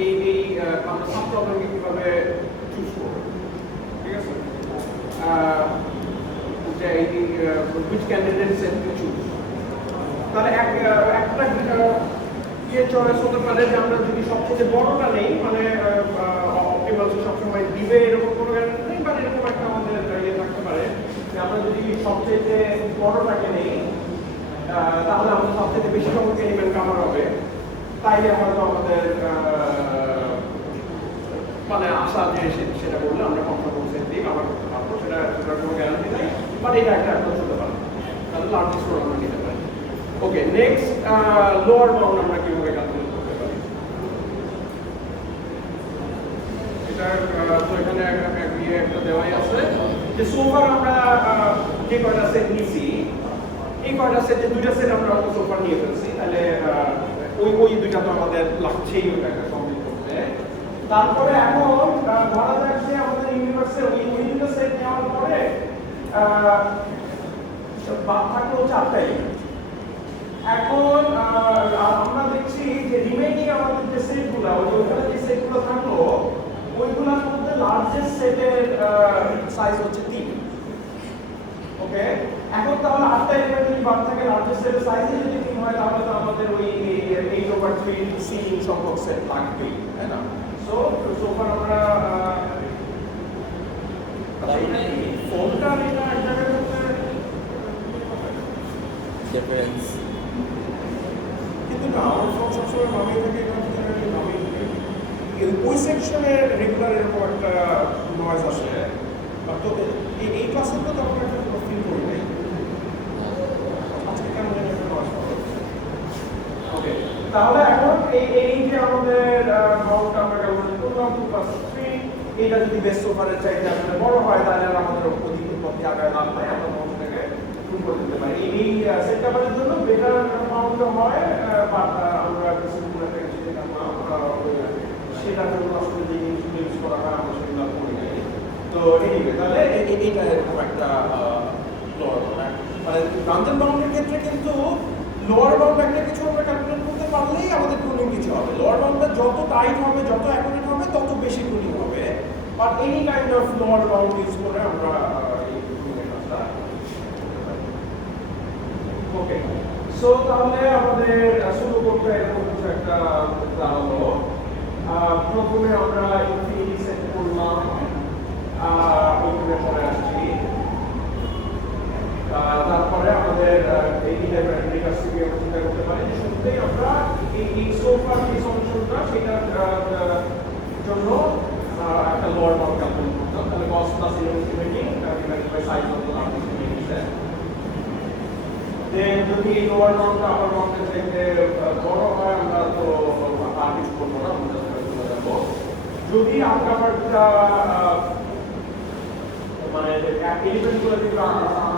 এই আমরা সাব প্রবলেমকে কিভাবে চুজ করব, ঠিক আছে? যে এই which candidate set to choose, তাহলে একটা ইয়ে চয়েস হতে পারে যে আমরা যদি সবচেয়ে বড়টা নেই মানে অপটিমাল সবসময় দিবে এরকম কোনো গ্যারান্টি নেই, বাট এরকম একটা আমাদের ইয়ে থাকতে পারে যে আমরা যদি সবচেয়ে বড়টাকে নেই তাহলে আমাদের সবচেয়ে বেশি সংখ্যক এলিমেন্ট কাভার হবে, তাইলে হয়তো আমাদের মানে আশা যে সেটা করলে আমরা কমফোর্টেবল সেট দিয়ে কাভার করতে পারবো, সেটার কোনো গ্যারান্টি নেই, বাট এটা একটা অ্যাপ্রোচ হতে পারে, তাহলে লার্জেস্ট রোড আমরা নিতে পারি। ওকে, নেক্সট লোয়ার বাউন্ড আমরা কিভাবে ক্যালকুলেট করতে পারি? এটা তো এখানে একটা দেওয়াই আছে যে সোফার আমরা যে কয়টা সেট নিয়েছি এই কয়টা সেটে দুইটা সেট আমরা হয়তো সোফার নিয়ে ফেলছি, তাহলে ওই দুইটা তো আমাদের লাগছেই ওটাকে কমপ্লিট করতে। তারপরে এখন ধরা যাক যে আমাদের ইউনিভার্সের ওই দুটো সেট নেওয়ার পরে বাদ থাকলো চারটাই। এখন আমরা দেখছি যে রিমেইনিং আমাদের যে সেটগুলো ওইখানে যে সেটগুলো থাকলো ওইগুলোর মধ্যে লার্জেস্ট সেটের সাইজ হচ্ছে 3। ওকে, এখন তাহলে 8টা এলিমেন্ট যদি বাদ থাকে লার্জেস্ট সেটের সাইজ যদি 3 হয় তাহলে তো আমাদের ওই 8/3 সিলিং সংখ্যক সেট লাগবেই, তাই না? সো সোফার আমরা ফোনটা এটা এক জায়গায় করতে ডিফারেন্স কিন্তু না, আমার ফোন সবসময় ভাবেই থাকে এখান থেকে ভাবেই থাকে ওই সেকশনে রেগুলার এরকম একটা নয়েজ আসে, তো এই ক্লাসে তো তেমন একটা ফিল করি নাই, আজকে কেন জানি একটা নয়েজ পাওয়া যাচ্ছে। ওকে, তাহলে এখন এই যে আমাদের বাউন্ডটা আমরা ক্যালকুলেট করলাম 2+3, এটা যদি বেস সোফারের চাইতে আসলে বড় হয় তাহলে আর আমাদের অধিক উৎপত্তি আগায় লাভ নাই, আমরা বাউন্ডটাকে ফুল করে দিতে পারি। এই সেট কাভারের জন্য বেটার বাউন্ড হয়, বাট আমরা কিছু সেটার জন্য আসলে যে জিনিসগুলো ইউজ করা হয় আমরা সেগুলো করি নাই। তো এনিওয়ে তাহলে এইটা এরকম একটা লোয়ার বাউন্ড, মানে ব্রাঞ্চের বাউন্ডের ক্ষেত্রে কিন্তু লোয়ার বাউন্ড একটা কিছু আমরা ক্যালকুলেট করতে পারলেই আমাদের টুনিং কিছু হবে। লোয়ার বাউন্ডটা যত টাইট হবে যত অ্যাকুরেট হবে তত বেশি টুনিং হবে, but any kind of lower bound use করে আমরা এই টুনিংয়ের কাজটা করতে পারি। ওকে, সো তাহলে আমাদের শুরু করতে এরকম কিছু একটা হলো। প্রথমে আমরা ইনফিনিটি সেট করলাম, ওইখানে পরে আসছি, তারপরে আমাদের এই রিকার্সিভ আমরা চিন্তা করতে পারি যে শুরুতেই আমরা এই সোফার যে সলিউশনটা সেটার জন্য একটা লোয়ার বাউন্ড ক্যালকুলেট করতাম, তাহলে cos plus infinity divided by size of the largest infinity set. Then যদি এই লোয়ার বাউন্ডটা আপার বাউন্ডের চাইতে বড় হয় আমরা তো আর কিছু করবো না, আমরা চলে যাবো। যদি আনকাভারটা মানে এলিমেন্টগুলো যেগুলো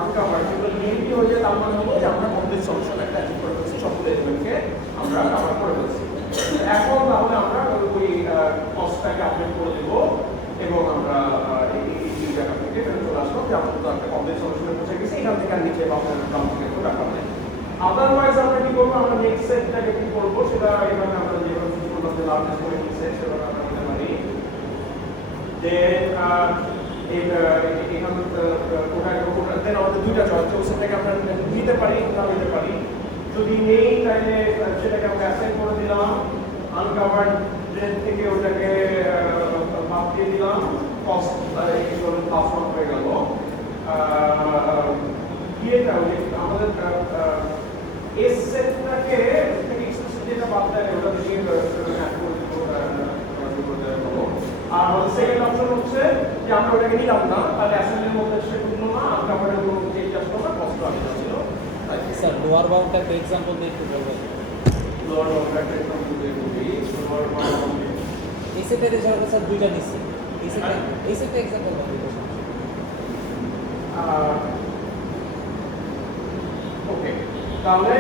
আনকাভার সেগুলো লিমিট হয়ে যায়, তার মানে হলো যে আমরা কমপ্লিট সলিউশন একটা অ্যাচিভ করে ফেলছি, সবগুলো এলিমেন্টকে আমরা কভার করে ফেলছি। এখন তাহলে আমরা ওই কস্টটাকে আপডেট করে দেবো এবং আমরা এই জায়গা থেকে ফেরত চলে আসবো যে আমরা তো একটা কমপ্লিট সলিউশনে পৌঁছে গেছি, এখান থেকে আর নিচে বা ডাউন থেকে কোনো ব্যাপার নেই। আদারওয়াইজ আমরা কি করবো, আমরা নেক্সট সেটটাকে কি করবো সেটা এখানে আমরা যেভাবে চুজ করলাম যে লার্জেস্ট পয়েন্ট সেট সেভাবে আমরা নিতে পারি। দেন এখানে দেন আমাদের দুইটা চয়েস, ওই সেটটাকে আমরা নিতে পারি না নিতে পারি, যদি নেই তাহলে সেটাকে আমরা অ্যাসাইন করে দিলাম, আনকাভার্ড থেকে ওটাকে বাদ দিয়ে দিলাম, কস্ট প্লাস 1 হয়ে গেল। ইয়েটা আমাদের এস সেটটাকে থেকে এক্সপ্রেশন যেটা বাদ দেয় ওটা দিয়ে অ্যাড করে দিব। আর আমাদের সেকেন্ড অপশন হচ্ছে যে আমরা ওটাকে নিলাম না, তাহলে অ্যাসেম্বলির মধ্যে সে ঢুকলো না, আনকাভার্ডের কোনো চেঞ্জ আসলো না, কষ্ট আসছিল। স্যার লোয়ার বাউন্ডটা একটা এক্সাম্পল দিয়ে একটু বলবেন? লোয়ার বাউন্ডটা একটা এক্সাম্পল দিয়ে বলি। লোয়ার বাউন্ড এই সেটের রেজাল্ট স্যার দুইটা নিচ্ছি, এই সেটে এক্সাম্পল বলতে ওকে, তাহলে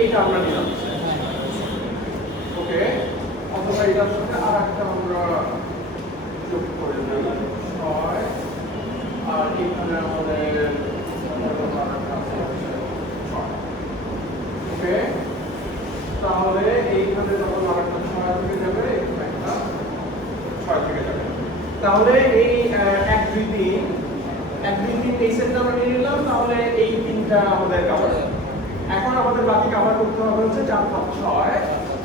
এইটা আমরা নিলাম। ওকে, অথবা এটার সাথে আর একটা আমরা যোগ করে দিই 6, আর এখানে আমাদের ওকে, তাহলে এইখানে যখন আর একটা 6 থেকে যাবে এখানে একটা 6 থেকে যাবে, তাহলে এই 1 2 3 এই সেটটা আমরা নিয়ে নিলাম, তাহলে এই তিনটা আমাদের কভার। এখন আমাদের বাকি কভার করতে হবে হচ্ছে 4 5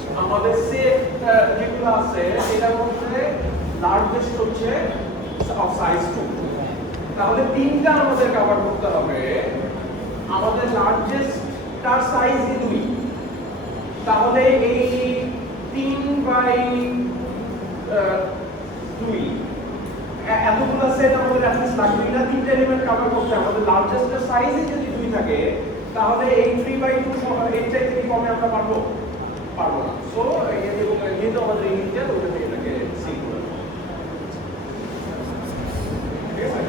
6 আমাদের সেট যেগুলো আছে এটার মধ্যে লার্জেস্ট হচ্ছে অফ সাইজ 2, তাহলে তিনটা আমাদের কভার করতে হবে। আমাদের লার্জেস্ট তার সাইজ 2, তাহলে এই 3/2 এতগুলো সেট আমাদের অ্যাটলিস্ট লাগবে না, তিনটা এলিমেন্ট কভার করতে। আমাদের লার্জেস্ট সাইজই যদি 2 থাকে তাহলে এই 3/2 এর চাইতে কি কমে আমরা পারবো না। সো যেহেতু আমাদের ইন্টিজার ওটা থেকে এটাকে সিল করে দেবো। ঠিক আছে,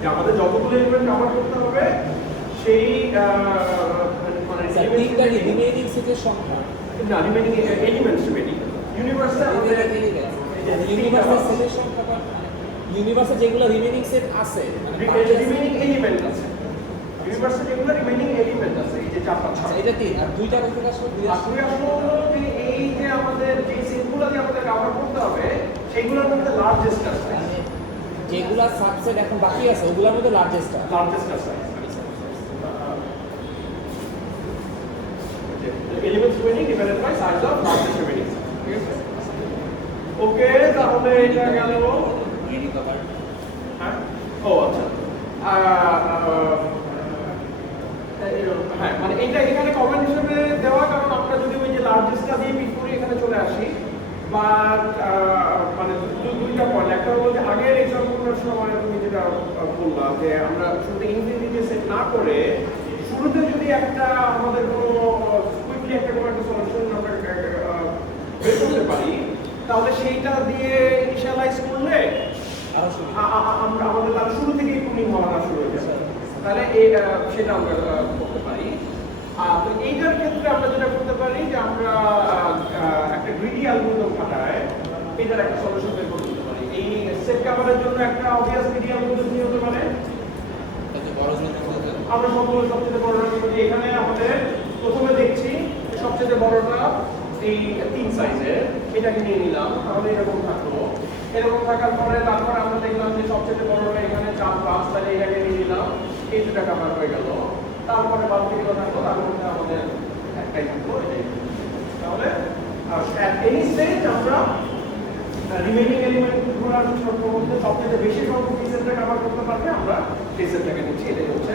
যে আমাদের যতগুলো এলিমেন্ট কভার করতে হবে সেই মানে তিনটা রিমেইনিং সেটের সংখ্যা না রিমেইনিং এলিমেন্টস ইউনিভার্সে আমাদের ইউনিভার্সাল সেটের সংখ্যাটা ইউনিভার্সে যেগুলো রিমেইনিং সেট আছে রিমেইনিং এলিমেন্ট আছে, ইউনিভার্সে যেগুলো রিমেইনিং এলিমেন্ট আছে এই যে 4 5 6 এটা 3 আর দুইটা কোথা থেকে আসলো? আসলে হলো যে এই যে আমাদের যে সেটগুলো দিয়ে আমাদের কভার করতে হবে সেইগুলোর মধ্যে লার্জেস্ট আছে, যেগুলা সাবসেট এখন বাকি আছে ওগুলোর মধ্যে লার্জেস্ট আছে elements remaining divided by size of largest remaining. ঠিক আছে, ওকে, তাহলে এটা গেল। ইউনি কভার হ্যাঁ, ও আচ্ছা, হ্যাঁ মানে এটা এখানে কমেন্ট হিসেবে দেওয়া, কারণ আমরা যদি ওই যে লার্জেস্টটা দিয়ে পিক করে এখানে চলে আসি বা মানে দুইটা পয়েন্ট, একটা হলো যে আগের এক্সাম্পলটার সময় তুমি যেটা বললাম যে আমরা শুরুতে ইনফিনিটি সেট না করে শুরুতে যদি একটা আমাদের কোনো কুইকলি একটা কোনো একটা সলিউশন আমরা বের করতে পারি তাহলে সেইটা দিয়ে ইনিশিয়ালাইজ করলে আমরা আমাদের তার শুরু থেকেই প্রুনিং হওয়া শুরু হয়ে যাবে, তাহলে সেটা আমরা করতে পারি। তো এইটার ক্ষেত্রে আমরা যেটা করতে পারি যে আমরা একটা গ্রিডি অ্যালগরিদম খাটায় এটার একটা সলিউশন বের করে দিতে পারি। এই সেট কভারের জন্য একটা অবভিয়াস গ্রিডি অ্যালগরিদম কি হতে পারে? আমরা সবচেয়ে বড়টা নিব। এখানে আমাদের প্রথমে দেখছি সবচেয়ে বড়টা এই 3 সাইজের, এটাকে নিয়ে নিলাম, তাহলে এরকম থাকলো। এরকম থাকার পরে তারপর আমরা দেখলাম যে সবচেয়ে বড়টা এখানে 4 5, তাহলে এটাকে নিয়ে নিলাম, এই দুটা কভার হয়ে গেল। তারপরে বাকিগুলো থাকলো, তার মধ্যে আমাদের একটাই থাকলো, এটাই। তাহলে at any stage আমরা রিমেইনিং এলিমেন্টগুলোর মধ্যে সবচেয়ে বেশি সংখ্যক সেটটা কভার করতে পারবে আমরা সেই সেটটাকে নিচ্ছি, এটাই হচ্ছে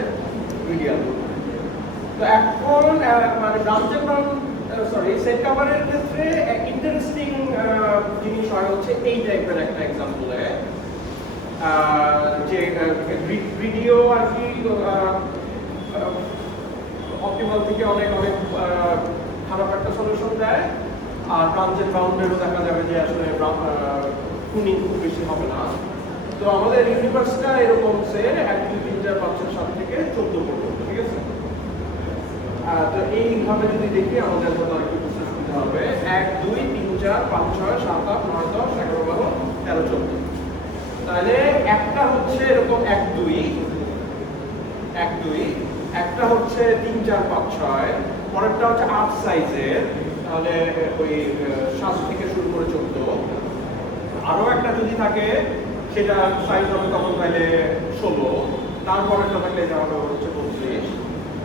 রিডিয়াল। তো এখন মানে ব্রাঞ্চের সরি সেট কভারের ক্ষেত্রে ইন্টারেস্টিং জিনিস হয় হচ্ছে এই টাইপের একটা এক্সাম্পলে যে ভিডিও আর কি অপটিমাল থেকে অনেক অনেক খারাপ একটা সলিউশন দেয়, আর ব্রাঞ্চের বাউন্ডারিও দেখা যাবে যে আসলে টুনিং খুব বেশি হবে না। তো আমাদের ইউনিভার্সটা এরকম সে 1 2 3 4 5 6 7 থেকে 14 পর্যন্ত। ঠিক আছে, তো এইভাবে যদি দেখি আমাদের মতো একটু বুঝতে সুবিধা হবে। 1 2 3 4 5 6 7 8 9 10 11 12 13 14, তাহলে একটা হচ্ছে এরকম 1 2 1 2, একটা হচ্ছে 3 4 5 6, পরেরটা হচ্ছে 8 সাইজের, তাহলে ওই 7 থেকে শুরু করে 14। আরো একটা যদি থাকে সেটা সাইজ হবে তখন তাহলে 16, তারপরেরটা থাকলে এটা হবে হচ্ছে 32,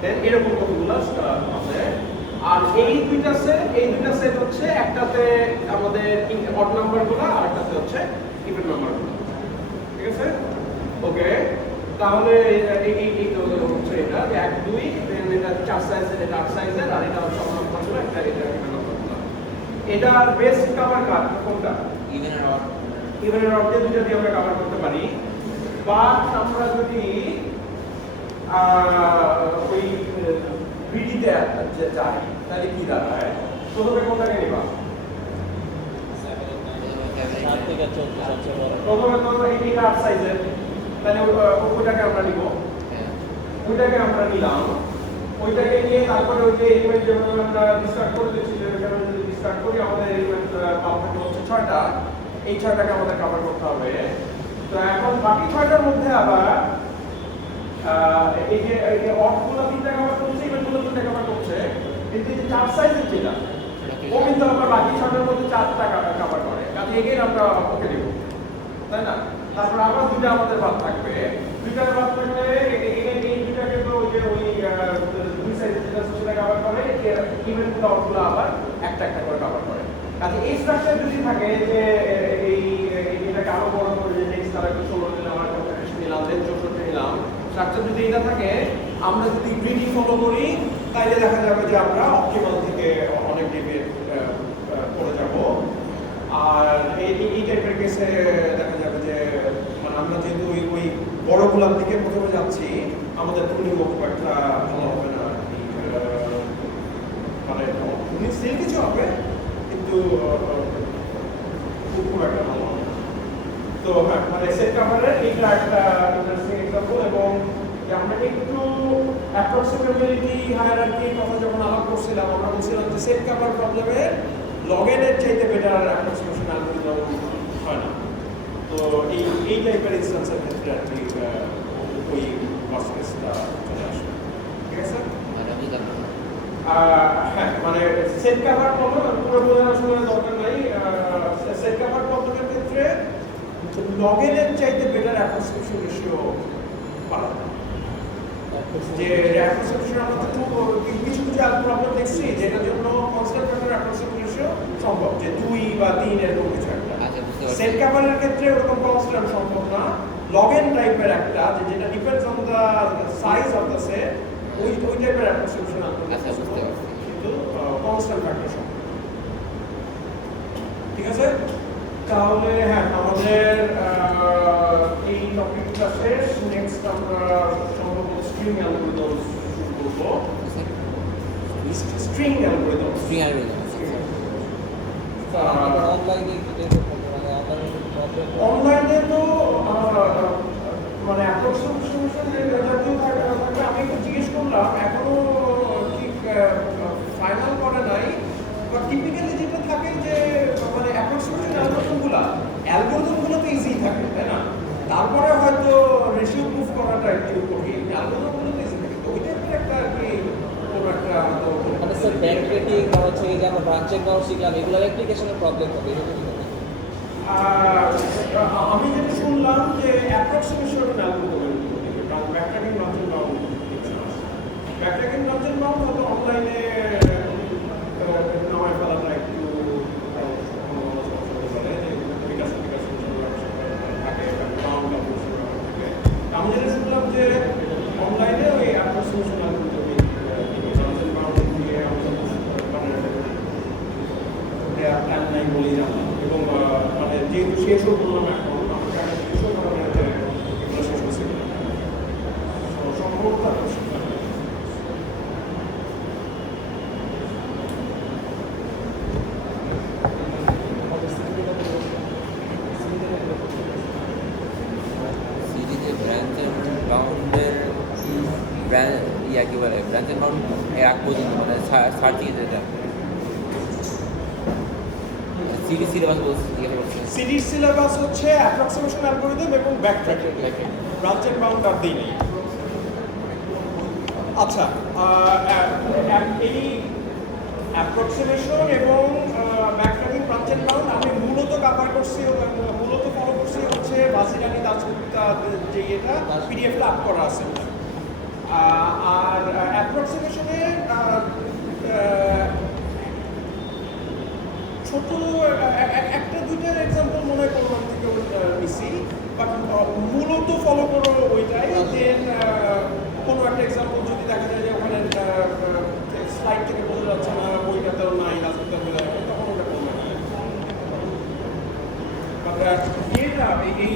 দেন এরকম কতগুলো আছে। আর এই দুইটা সেট হচ্ছে একটাতে আমাদের অড নাম্বারগুলো আর একটাতে হচ্ছে ইভেন নাম্বারগুলো। ঠিক আছে, ওকে, তাহলে এই হচ্ছে এটা 1 2, দেন এটা 4 সাইজের, এটা 8 সাইজের, আর এটা হচ্ছে অড নাম্বারগুলো, একটা এটা ইভেন নাম্বারগুলো। এটার বেস্ট কভার কাট কোনটা? ইভেন আর অড। ইভেন আর অড দিয়ে যদি আমরা কভার করতে পারি, বা আমরা যদি ওই ভিডিতে যাই তাহলে কি দাঁড়ায়? প্রথমে কোনটাকে নিবা? 7 থেকে 14 সবচেয়ে বড়। প্রথমে তো এই 8 সাইজের, তাহলে ওইটাকে আমরা নিব, ওইটাকে আমরা নিলাম, ওইটাকে নিয়ে তারপরে ওই যে এলিমেন্ট যেভাবে আমরা ডিসকার্ড করে দিচ্ছি, যেভাবে যদি ডিসকার্ড করি আমাদের এলিমেন্ট পাওয়া হচ্ছে 6টা, এই 6টাকে আমাদের কভার করতে হবে। তো এখন বাকি 6টার মধ্যে আবার এই যে অডগুলো 3টা কভার করছে, ইভেন্টগুলো 3টা কভার করছে, কিন্তু এই যে 4 সাইজের যেটা ও কিন্তু আমরা বাকি 6টার মধ্যে 4টা কভার করে, কাজে এগেইন আমরা ওকে দেব, তাই না? তারপর আবার 2টা আমাদের বাদ থাকবে, 2টার বাদ থাকলে এই 2টা থাকে তো ওই যে দুই সাইডে যেটা সেটা কভার করে, ইভেন্ট ক্লাউডগুলো আবার একটা একটা করে কভার করে। কাজে এই স্ট্রাকচার যদি থাকে যে এটাকে আরো বড় করে যে নেক্সট তারা 16 নিলাম আর 35 নিলাম দেন 64 নিলাম, স্ট্রাকচার যদি এটা থাকে, আমরা যদি গ্রিডি ফলো করি তাইলে দেখা যাবে যে আমরা অপটিমাল থেকে অনেক ডিভিয়েট করে যাব। আর এই টাইপের কেসে দেখা যাবে যে মানে আমরা যেহেতু ওই বড়গুলোর দিকে প্রথমে যাচ্ছি, আমাদের টুনিং খুব একটা ভালো হবে না আর কি। মানে টুনিং স্টিল কিছু হবে কিন্তু খুব একটা ভালো হবে না। তো হ্যাঁ, মানে সেট কাভারের এইটা একটা ইন্টারেস্টিং এক্সাম্পল। এবং আমরা একটু অ্যাপ্রক্সিমেবিলিটি হায়ারার্কির কথা যখন আলাপ করছিলাম, আমরা বলছিলাম যে সেট কাভার প্রবলেমের লগেনের চাইতে বেটার অ্যাপ্রক্সিমেশন অ্যালগরিদম হয় না। তো এই টাইপের ইনস্ট্যান্সের ক্ষেত্রে আর কি ওই ওয়ার্স্ট কেসটা চলে আসবে। ঠিক আছে? হ্যাঁ, মানে সেট কাভার প্রবলেম পুরো বোঝার আসলে দরকার নাই। সেট কাভার প্রবলেমের ক্ষেত্রে লগেনের চাইতে বেটার অ্যাপ্রক্সিমেশন রেশিও পাওয়া যায়। যে অ্যাপ্রক্সিমেশন আমরা তো কিছু কিছু প্রবলেম দেখছি যেটার জন্য কনস্ট্যান্ট ফ্যাক্টর অ্যাপ্রক্সিমেশন রেশিও সম্ভব, যে 2 বা 3 এরকম কিছু একটা। সেট কাভারের ক্ষেত্রে ওরকম কনস্ট্যান্ট সম্ভব না। লগেন টাইপের একটা যেটা depends on the size of the set, ওই টাইপের অ্যাপ্রক্সিমেশন কিন্তু কনস্ট্যান্ট ফ্যাক্টর সম্ভব। ঠিক আছে? তাহলে হ্যাঁ, আমাদের এই টপিকটা শেষ। নেক্সট আমরা সম্ভবত স্ট্রিং অ্যালগরিদম শুরু করব। স্ট্রিং অ্যালগরিদম অনলাইনে তো মানে অ্যাপ্রক্সিমেশন জাতীয় থাকবে না থাকবে, আমি একটু জিজ্ঞেস করলাম, এখনো ঠিক ফাইনাল করে নাই। বাট টিপিক্যালি যেটা থাকে যে মানে অ্যাপ্রক্সিমেশন অ্যালগরিদমগুলো তো ইজি থাকে, তাই না? তারপরে হয়তো রেশিও প্রুফ করাটা একটু কঠিন, অ্যালগরিদমগুলো তো ইজি থাকে। তো ওই টাইপের একটা আর কি কোনো একটা হয়তো মানে স্যার ব্যাক ট্রেকিং বা হচ্ছে এই যে আমরা ব্রাঞ্চের নাও শিখলাম, এগুলোর অ্যাপ্লিকেশনের প্রবলেম হবে এরকম। আমি যেটা শুনলাম যে অ্যাপ্রক্সিমেশন অ্যালগরিদমের দিকে, কারণ ব্যাকট্র্যাকিং ব্রাঞ্চের বাউন্ড ব্যাকট্র্যাকিং ব্রাঞ্চের বাউন্ড হয়তো অনলাইনে নামায় ফেলাটা একটু আমি যেটা শুনলাম যে অনলাইনে ওই অ্যাপ্রক্সিমেশন অ্যালগরিদম দিয়ে প্ল্যান নাই বলেই জানলাম। এবং মানে যেহেতু শেষও বললাম এখন আমাকে আগে শেষও করা যে এগুলো শেষ হচ্ছে সম্ভবত কি বলে ব্রাঞ্চের বাউন্ড এর আগ পর্যন্ত মানে সার্চিং যেটা সিডি সিলেবাস বলছি। সিডির সিলেবাস হচ্ছে অ্যাপ্রক্সিমেশন অ্যালগরিদম এবং ব্যাকট্র্যাকিং, ব্রাঞ্চের বাউন্ড আর দিই নেই। আচ্ছা, এই অ্যাপ্রক্সিমেশন এবং ব্যাকট্র্যাকিং ব্রাঞ্চের বাউন্ড আমি মূলত কভার করছি, মূলত ফলো করছি হচ্ছে বাজিরানি দাসগুপ্তা যে এটা পিডিএফটা আপ করা আছে। আর অ্যাপ্রক্সিমেশনে ছোট একটা দুইটা এক্সাম্পল মনে হয় করলাম থেকে নিছি, বাট মূলত ফলো করো ওইটাই। দেন কোনো একটা এক্সাম্পল যদি দেখা যায় যে ওখানে স্লাইড থেকে বোঝা যাচ্ছে না, বইটাতেও নাই, দাসগুপ্তা বলে রাখেন, তখন ওটা করবে না। এই